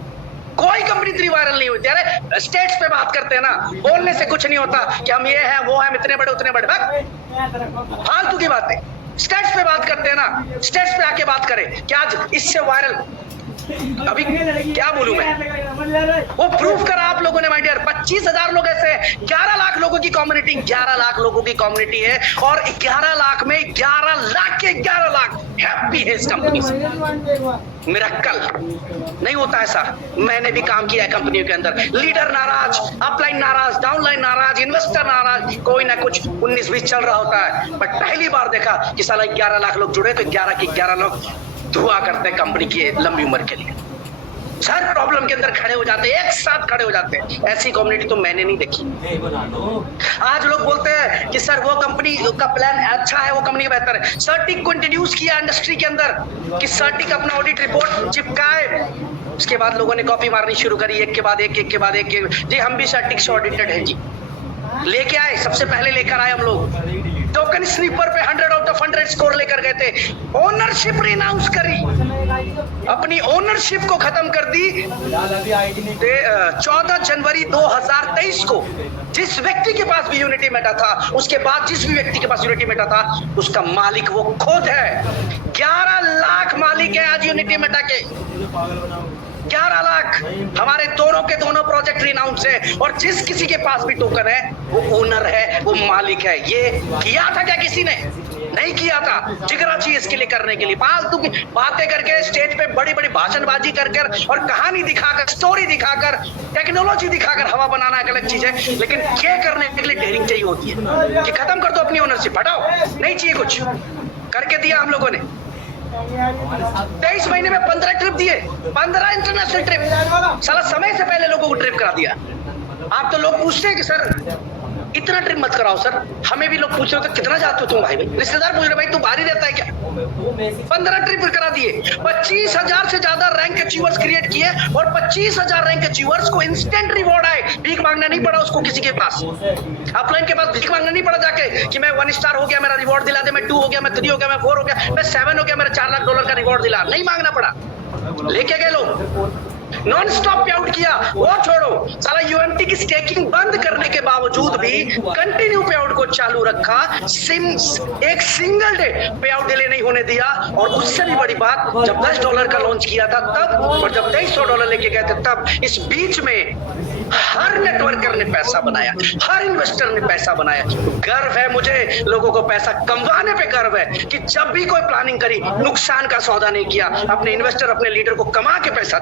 कोई कंपनी इतनी वायरल नहीं हुई थी। अरे स्टेट्स पे बात करते हैं ना, बोलने से कुछ नहीं होता कि हम ये हैं वो हैं, इतने बड़े उतने बड़े, फालतू की बातें। स्टेट्स पे बात करते हैं ना, स्टेट्स पे आके बात करें कि आज इससे वायरल, अभी क्या बोलूं मैं, वो प्रूफ करा आप लोगों ने माय डियर। 25,000 लोग ऐसे, 11 लाख लोगों की कम्युनिटी, 11 लाख लोगों की कम्युनिटी है, और 11 लाख में 11 लाख के 11 लाख हैप्पी है इस कंपनी से। मिरेकल नहीं होता ऐसा। मैंने भी काम किया है कंपनियों के अंदर, लीडर नाराज, अपलाइन नाराज, डाउनलाइन नाराज, इन्वेस्टर नाराज, कोई ना कुछ 19-20 चल रहा होता है। बट पहली बार देखा कि साला 11 लाख लोग जुड़े तो 11 के 11 लोग दुआ करते हैं कंपनी की लंबी उम्र के लिए। हर प्रॉब्लम के अंदर खड़े हो जाते हैं, एक साथ खड़े हो जाते हैं। ऐसी कम्युनिटी तो मैंने नहीं देखी। आज लोग बोलते हैं कि सर वो कंपनी का प्लान अच्छा है, वो कंपनी बेहतर है। सर्टिक को इंट्रोड्यूस किया इंडस्ट्री के अंदर कि सर्टिक अपना ऑडिट रिपोर्ट चिपकाए। उसके बाद लोगों ने कॉपी मारनी शुरू करी, एक के बाद एक के बाद एक। जी हम भी सर्टिक से ऑडिटेड हैं जी, लेके आए, सबसे पहले लेकर आए हम लोग। टोकन स्नीपर पे 100 आउट ऑफ 100 स्कोर लेकर गए थे। ओनरशिप रिनाउंस करी, अपनी ओनरशिप को खत्म कर दी 14 जनवरी 2023 को। जिस व्यक्ति के पास भी यूनिटी मेटा था, उसके बाद जिस भी व्यक्ति के पास यूनिटी मेटा था, उसका मालिक वो खुद है। 11 लाख मालिक है आज यूनिटी मेटा के, 11 लाख। हमारे दोनों के दोनों प्रोजेक्ट रिनाउंस है, और जिस किसी के पास भी टोकन है वो ओनर है, वो मालिक है। ये किया था क्या किसी ने? नहीं किया था। जिगरा चाहिए इसके लिए करने के लिए, फालतू की बातें करके स्टेज पे बड़ी बड़ी भाषणबाजी कर और कहानी दिखाकर, स्टोरी दिखाकर, टेक्नोलॉजी दिखाकर हवा बनाना एक अलग चीज है, लेकिन ये करने के लिए डेयरिंग चाहिए होती है कि खत्म कर दो अपनी ओनरशिप, हटाओ, नहीं चाहिए कुछ। करके दिया हम लोगों ने। 23 महीने में 15 ट्रिप दिए, 15 इंटरनेशनल ट्रिप। साला समय से पहले लोगों को ट्रिप करा दिया। आप तो लोग पूछते हैं कि सर इतना ट्रिप मत कराओ सर, हमें भी लोग पूछ रहे हो तो कितना जाते हो तुम भाई? रिश्तेदार पूछ रहे भाई तू बाहर ही रहता है क्या? 15 ट्रिप करा दिए, 25,000 से ज्यादा रैंक अचीवर्स क्रिएट किए, और 25,000 रैंक अचीवर्स को इंस्टेंट रिवॉर्ड आए। भीख मांगना नहीं पड़ा उसको किसी के पास, अपलाइन के पास भीख मांगना नहीं पड़ा जाके कि मैं 1 स्टार हो गया मेरा रिवॉर्ड दिला दे, मैं 2 हो गया, मैं 3 हो गया, मैं 4 हो गया, मैं 7 हो गया, मेरा $4 लाख का रिवॉर्ड दिला। नहीं मांगना पड़ा, लेके गए लोग। नॉन स्टॉप पे आउट किया। वो छोड़ो, साला यूएमटी की स्टेकिंग बंद करने के बावजूद भी कंटिन्यू पे आउट को चालू रखा। एक सिंगल डे पे आउट डिले नहीं होने दिया। और उससे भी बड़ी बात, जब $10 का लॉन्च किया था तब, और जब $2300 लेके गए थे तब, इस बीच में हर नेटवर्कर ने पैसा बनाया, हर इन्वेस्टर ने पैसा बनाया। गर्व है मुझे, लोगों को पैसा कमवाने पे गर्व है कि जब भी कोई प्लानिंग करी, नुकसान का सौदा नहीं किया। अपने इन्वेस्टर, अपने लीडर को कमा के पैसा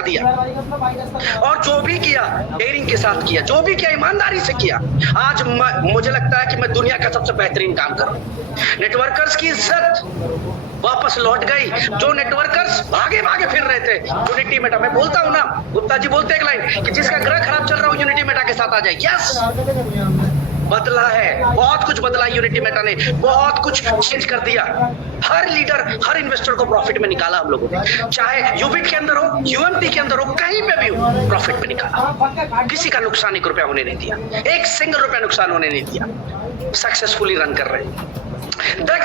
दिया, और जो भी किया डेयरिंग के साथ किया, जो भी किया ईमानदारी से किया। आज मुझे लगता है कि मैं दुनिया का सबसे बेहतरीन काम कर रहा हूं। नेटवर्कर्स की इज्जत वापस लौट गई। जो नेटवर्कर्स भागे फिर रहे थे यूनिटी मेटा, मैं बोलता हूं ना, गुप्ता जी बोलते एक लाइन कि जिसका ग्रह खराब चल रहा हो यूनिटी मेटा के साथ आ जाए। यस, बदला है, बहुत कुछ बदला यूनिटी मेटा ने, बहुत कुछ चेंज कर दिया। हर लीडर, हर इन्वेस्टर को प्रॉफिट में निकाला हम लोगों ने, चाहे यूबिट के अंदर हो, यूएमटी के अंदर हो, कहीं पे भी हो, प्रॉफिट में निकाला। किसी का नुकसान 1 रुपया होने नहीं दिया, एक सिंगल रुपया नुकसान होने नहीं दिया। सक्सेसफुली रन कर रहे हैं।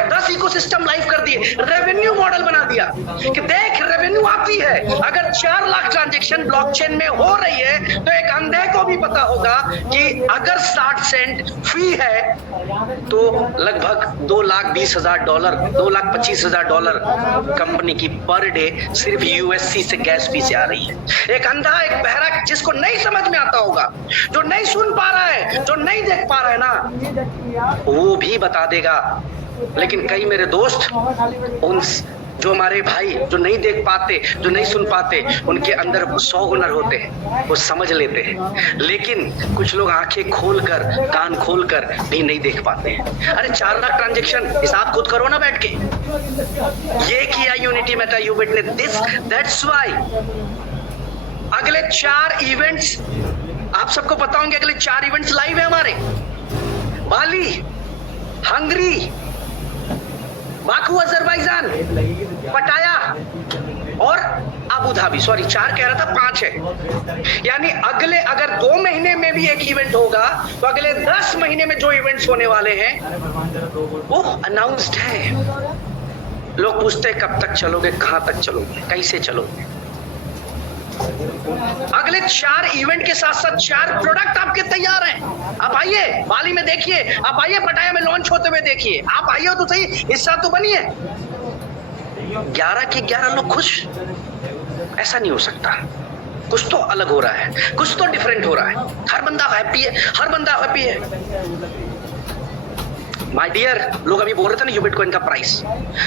10 इकोसिस्टम लाइव कर दिए, रेवेन्यू मॉडल बना दिया कि देख रेवेन्यू आती है। अगर 4 लाख ट्रांजैक्शन ब्लॉकचेन में हो रही है तो एक अंधे को भी पता होगा कि अगर 60 सेंट फी है तो लगभग $2,20,000, $2,25,000 कंपनी की पर डे सिर्फ यूएससी से गैस फी से आ रही है। एक अंधा, एक बहरा, जिसको नहीं समझ में आता होगा, जो नहीं सुन पा रहा है, जो नहीं देख पा रहा है ना, वो भी बता देगा। लेकिन कई मेरे दोस्त, उन जो हमारे भाई जो नहीं देख पाते, जो नहीं सुन पाते, उनके अंदर 100 हुनर होते हैं, वो समझ लेते हैं। लेकिन कुछ लोग आंखें खोलकर, कान खोलकर भी नहीं देख पाते हैं। अरे 4 लाख ट्रांजैक्शन, हिसाब खुद करो ना बैठ के। ये किया यूनिटी मेटा यूबिट ने। दैट्स व्हाई अगले 4 इवेंट्स, आप सबको पता होंगे, अगले 4 इवेंट्स लाइव है हमारे। बाली, हंगरी, बाकू अजरबैजान, पटाया और अबू धाबी। सॉरी 4 कह रहा था, 5 है। यानी अगले, अगर 2 महीने में भी एक इवेंट होगा तो अगले 10 महीने में जो इवेंट्स होने वाले हैं वो अनाउंस्ड है। लोग पूछते हैं कब तक चलोगे, कहां तक चलोगे, कैसे चलोगे। अगले 4 इवेंट के साथ साथ 4 प्रोडक्ट आपके तैयार हैं। आप आइए, बाली में देखिए, आप आइए, पटाया में लॉन्च होते हुए देखिए। आप आइए तो सही, हिस्सा तो बनिए। 11 के 11 लोग खुश, ऐसा नहीं हो सकता। कुछ तो अलग हो रहा है, कुछ तो डिफरेंट हो रहा है। हर बंदा हैप्पी है, हर बंदा हैप्पी है। माय डियर, लोग अभी बोल रहे थे ना यूबिट कॉइन का प्राइस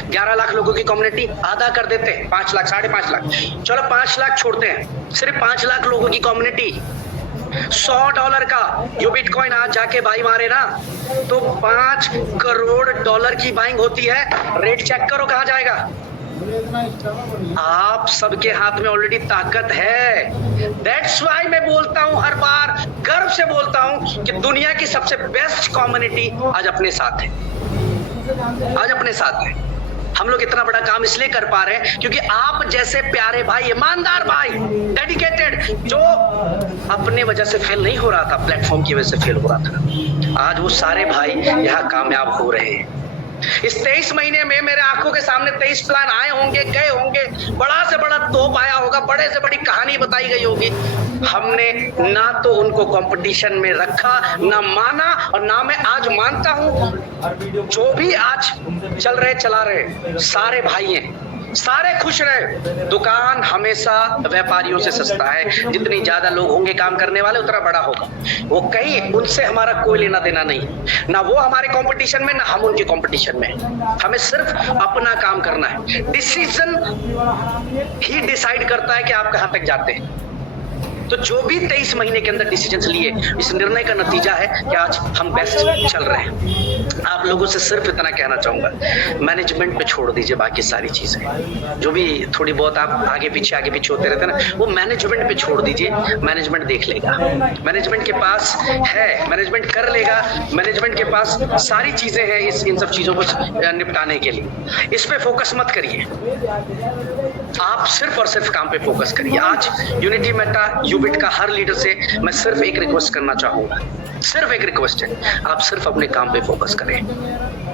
11 लाख लोगों की कम्युनिटी आधा कर देते, 5 लाख, 5.5 लाख, चलो 5 लाख छोड़ते हैं, सिर्फ 5 लाख लोगों की कम्युनिटी, $100 का यूबिट कॉइन आज जाके बाई मारे ना तो $5 करोड़ की बाइंग होती है। रेट चेक करो कहां जाएगा। आप सबके हाथ में ऑलरेडी ताकत है। दैट्स व्हाई मैं बोलता हूं, हर बार गर्व से बोलता हूं कि दुनिया की सबसे बेस्ट कम्युनिटी आज अपने साथ है, आज अपने साथ है। हम लोग इतना बड़ा काम इसलिए कर पा रहे हैं क्योंकि आप जैसे प्यारे भाई, ईमानदार भाई, डेडिकेटेड, जो अपने वजह से फेल नहीं हो रहा था, प्लेटफॉर्म की वजह से फेल हो रहा था, आज वो सारे भाई यहाँ कामयाब हो रहे हैं। इस 23 महीने में मेरे आंखों के सामने 23 प्लान आए होंगे, गए होंगे, बड़ा से बड़ा तोप आया होगा, बड़े से बड़ी कहानी बताई गई होगी। हमने ना तो उनको कंपटीशन में रखा, ना माना, और ना मैं आज मानता हूं। जो भी आज चल रहे चला रहे सारे भाई हैं, सारे खुश रहे। दुकान हमेशा व्यापारियों से सस्ता है। जितनी ज्यादा लोग होंगे काम करने वाले उतना बड़ा होगा। वो कहीं, उनसे हमारा कोई लेना देना नहीं, ना वो हमारे कंपटीशन में, ना हम उनके कंपटीशन में। हमें सिर्फ अपना काम करना है। डिसीजन ही डिसाइड करता है कि आप कहां तक जाते हैं। तो जो भी 23 महीने के अंदर डिसीजन लिए, इस निर्णय का नतीजा है कि आज हम बेस्ट चल रहे हैं। आप लोगों से सिर्फ इतना कहना चाहूंगा, मैनेजमेंट पे छोड़ दीजिए बाकी सारी चीजें। जो भी थोड़ी बहुत आप आगे पीछे होते रहते हैं ना, वो मैनेजमेंट पे छोड़ दीजिए। मैनेजमेंट देख लेगा, मैनेजमेंट के पास है, मैनेजमेंट कर लेगा। मैनेजमेंट के पास सारी चीजें हैं इन सब चीजों को निपटाने के लिए। इस पे फोकस मत करिए, आप सिर्फ और सिर्फ काम पे फोकस करिए। आज यूनिटी मेटा यूबिट का हर लीडर से मैं सिर्फ एक रिक्वेस्ट करना चाहूंगा, सिर्फ एक रिक्वेस्ट है, आप सिर्फ अपने काम पे फोकस करें।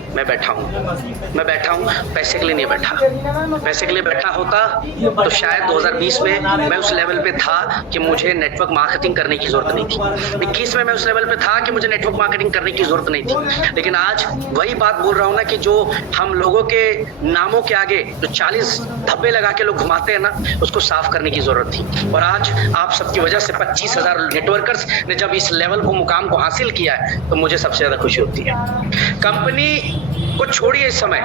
मैं बैठा हूँ पैसे के लिए नहीं बैठा। पैसे के लिए बैठा होता तो शायद 2020 में मैं उस लेवल पे था कि मुझे नेटवर्क मार्केटिंग करने की जरूरत नहीं थी। 21 में मैं उस लेवल पे था कि मुझे नेटवर्क मार्केटिंग करने की जरूरत नहीं थी। लेकिन आज वही बात बोल रहा हूँ ना कि जो हम लोगों के नामों के आगे जो 40 धब्बे लगा के लोग घुमाते हैं ना, उसको साफ करने की जरूरत थी। और आज आप सबकी वजह से 25,000 नेटवर्कर्स ने जब इस लेवल को, मुकाम को हासिल किया है, तो मुझे सबसे ज्यादा खुशी होती है। कंपनी को छोड़िए इस समय,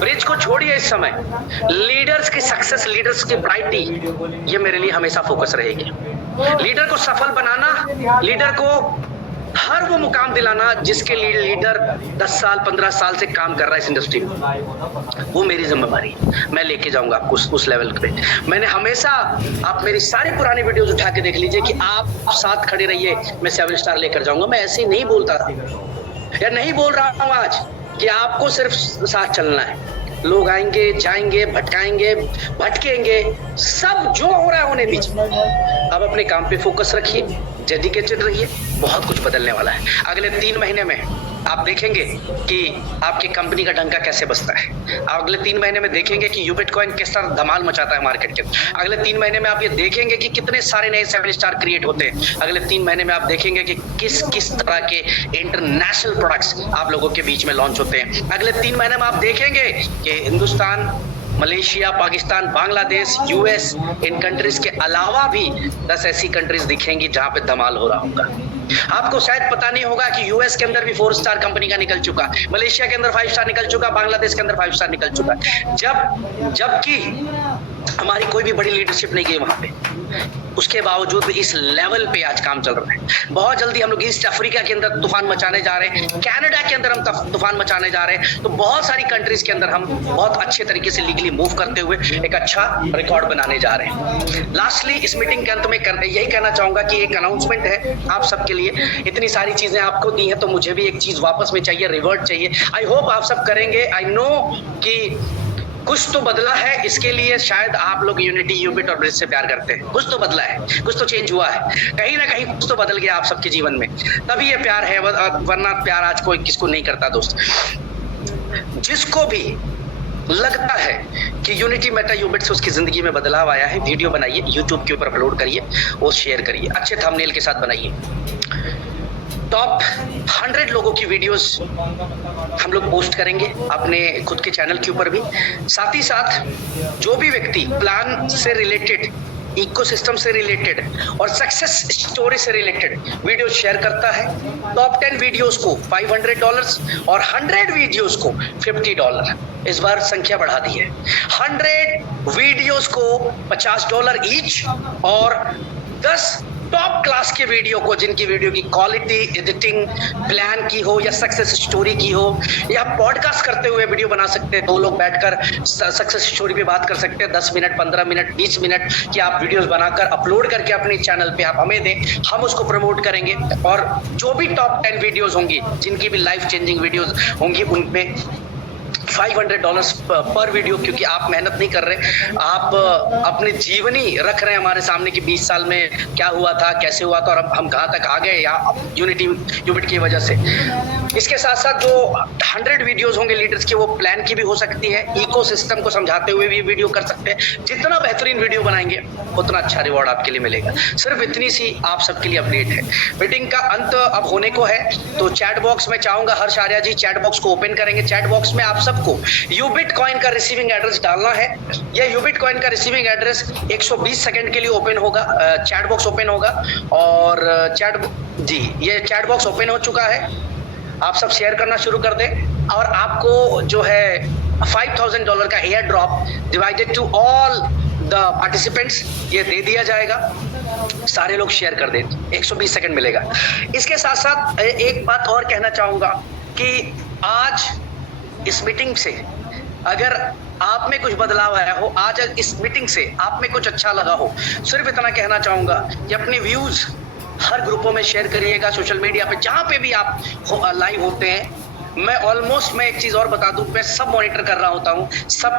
ब्रिज को छोड़िए इस समय, लीडर्स की सक्सेस, लीडर्स की ब्राइटनिंग, ये मेरे लिए हमेशा फोकस रहेगी। लीडर को सफल बनाना, लीडर को हर वो मुकाम दिलाना जिसके लिए लीडर 10 साल 15 साल से काम कर रहा है इस इंडस्ट्री में, वो मेरी जिम्मेदारी है। मैं लेके जाऊंगा आपको उस लेवल पे। मैंने हमेशा, आप मेरी सारी पुरानी वीडियोस उठा के देख लीजिए कि आप साथ खड़े रहिए, मैं 7 स्टार लेकर जाऊंगा। मैं ऐसे ही नहीं बोलता था या नहीं बोल रहा हूँ आज कि आपको सिर्फ साथ चलना है। लोग आएंगे, जाएंगे, भटकाएंगे, भटकेंगे, सब जो हो रहा है होने दीजिए। अब अपने काम पे फोकस रखिए, डेडिकेटेड रहिए, बहुत कुछ बदलने वाला है। अगले 3 महीने में आप देखेंगे कि आपकी कंपनी का डंका कैसे बजता है। अगले 3 महीने में देखेंगे कि यूबिट कॉइन किस तरह धमाल मचाता है मार्केट के। अगले 3 महीने में आप ये देखेंगे कि कितने सारे नए 7 स्टार क्रिएट होते हैं। अगले 3 महीने में आप देखेंगे कि किस तरह के इंटरनेशनल प्रोडक्ट्स आप लोगों के बीच में लॉन्च होते हैं। अगले 3 महीने में आप देखेंगे कि हिंदुस्तान, मलेशिया, पाकिस्तान, बांग्लादेश, यूएस, इन कंट्रीज के अलावा भी 10 ऐसी कंट्रीज दिखेंगी जहां पे धमाल हो रहा होगा। आपको शायद पता नहीं होगा कि यूएस के अंदर भी 4 स्टार कंपनी का निकल चुका, मलेशिया के अंदर 5 स्टार निकल चुका, बांग्लादेश के अंदर 5 स्टार निकल चुका, जबकि हमारी कोई भी बड़ी लीडरशिप नहीं गई वहां पे। उसके बावजूद भी इस लेवल पे आज काम चल रहा है। बहुत जल्दी हम लोग ईस्ट अफ्रीका के अंदर तूफान मचाने जा रहे हैं, कनाडा के अंदर हम तूफान मचाने जा रहे हैं। तो बहुत सारी कंट्रीज के अंदर हम बहुत अच्छे तरीके से लीगली मूव करते हुए एक अच्छा रिकॉर्ड बनाने जा रहे हैं। लास्टली इस मीटिंग के अंत में यही कहना चाहूंगा कि एक अनाउंसमेंट है आप सबके लिए। इतनी सारी चीजें आपको दी हैं तो मुझे भी एक चीज वापस में चाहिए, रिवर्ट चाहिए। आई होप आप सब करेंगे। आई नो कि कुछ तो बदला है, इसके लिए शायद आप लोग यूनिटी, यूबिट और ब्रिज से प्यार करते हैं। कुछ तो बदला है, कुछ तो चेंज हुआ है, कहीं ना कहीं कुछ तो बदल गया आप सबके जीवन में, तभी ये प्यार है, वरना प्यार आज कोई किसको नहीं करता। दोस्त, जिसको भी लगता है कि यूनिटी मेटा यूबिट से उसकी जिंदगी में बदलाव आया है, वीडियो बनाइए, यूट्यूब के ऊपर अपलोड करिए, वो शेयर करिए, अच्छे थंबनेल के साथ बनाइए। टॉप 100 लोगों की वीडियोस हम लोग पोस्ट करेंगे अपने खुद के चैनल के ऊपर भी। साथ ही साथ जो भी व्यक्ति प्लान से रिलेटेड, इकोसिस्टम से रिलेटेड और सक्सेस स्टोरी से रिलेटेड वीडियो शेयर करता है, टॉप 10 वीडियोस को $500 और 100 वीडियोस को $50। इस बार संख्या बढ़ा दी है, 100 वीडियोस को $50 ईच और 10 टॉप क्लास के वीडियो को, जिनकी वीडियो की क्वालिटी, एडिटिंग प्लान की हो या सक्सेस स्टोरी की हो, या पॉडकास्ट करते हुए वीडियो बना सकते हैं। 2 लोग बैठकर सक्सेस स्टोरी पे बात कर सकते हैं, 10 मिनट, 15 मिनट, 20 मिनट की आप वीडियोस बनाकर अपलोड करके अपने चैनल पे आप हमें दें, हम उसको प्रमोट करेंगे। और जो भी टॉप 10 वीडियोस होंगी, जिनकी भी लाइफ चेंजिंग वीडियोस होंगी, उनमें $500 पर वीडियो, क्योंकि आप मेहनत नहीं कर रहे, आप अपनी जीवनी रख रहे हैं हमारे सामने कि 20 साल में क्या हुआ था, कैसे हुआ था और अब हम कहाँ तक आ गए या यूनिटी यूबिट की वजह से। इसके साथ साथ जो 100 वीडियोस होंगे लीडर्स की, वो प्लान की भी हो सकती है, इकोसिस्टम को समझाते हुए भी वीडियो कर सकते हैं। जितना बेहतरीन वीडियो बनाएंगे उतना अच्छा रिवॉर्ड आपके लिए मिलेगा। सिर्फ इतनी सी आप सबके लिए अपडेट है। मीटिंग का अंत अब होने को है, तो चैट बॉक्स में चाहूंगा हर्ष आर्या जी चैट बॉक्स को ओपन करेंगे। चैट बॉक्स में आप सबको यूबिट कॉइन का रिसीविंग एड्रेस डालना है। यह यूबिट कॉइन का रिसीविंग एड्रेस 120 सेकंड के लिए ओपन होगा, चैट बॉक्स ओपन होगा। और ये चैट बॉक्स ओपन हो चुका है। आप सब शेयर करना शुरू कर दें और आपको जो है $5000 का air drop divided to all the participants ये दे दिया जाएगा। सारे लोग शेयर कर दें, 120 सेकंड मिलेगा। इसके साथ साथ एक बात और कहना चाहूंगा कि आज इस मीटिंग से अगर आप में कुछ बदलाव आया हो, आज इस मीटिंग से आप में कुछ अच्छा लगा हो, सिर्फ इतना कहना चाहूंगा कि अपने व्यूज हर ग्रुपों में शेयर करिएगा, सोशल मीडिया पे जहां पे भी आप लाइव होते हैं। मैं एक चीज और बता दूं, मैं सब मॉनिटर कर रहा होता हूं, सब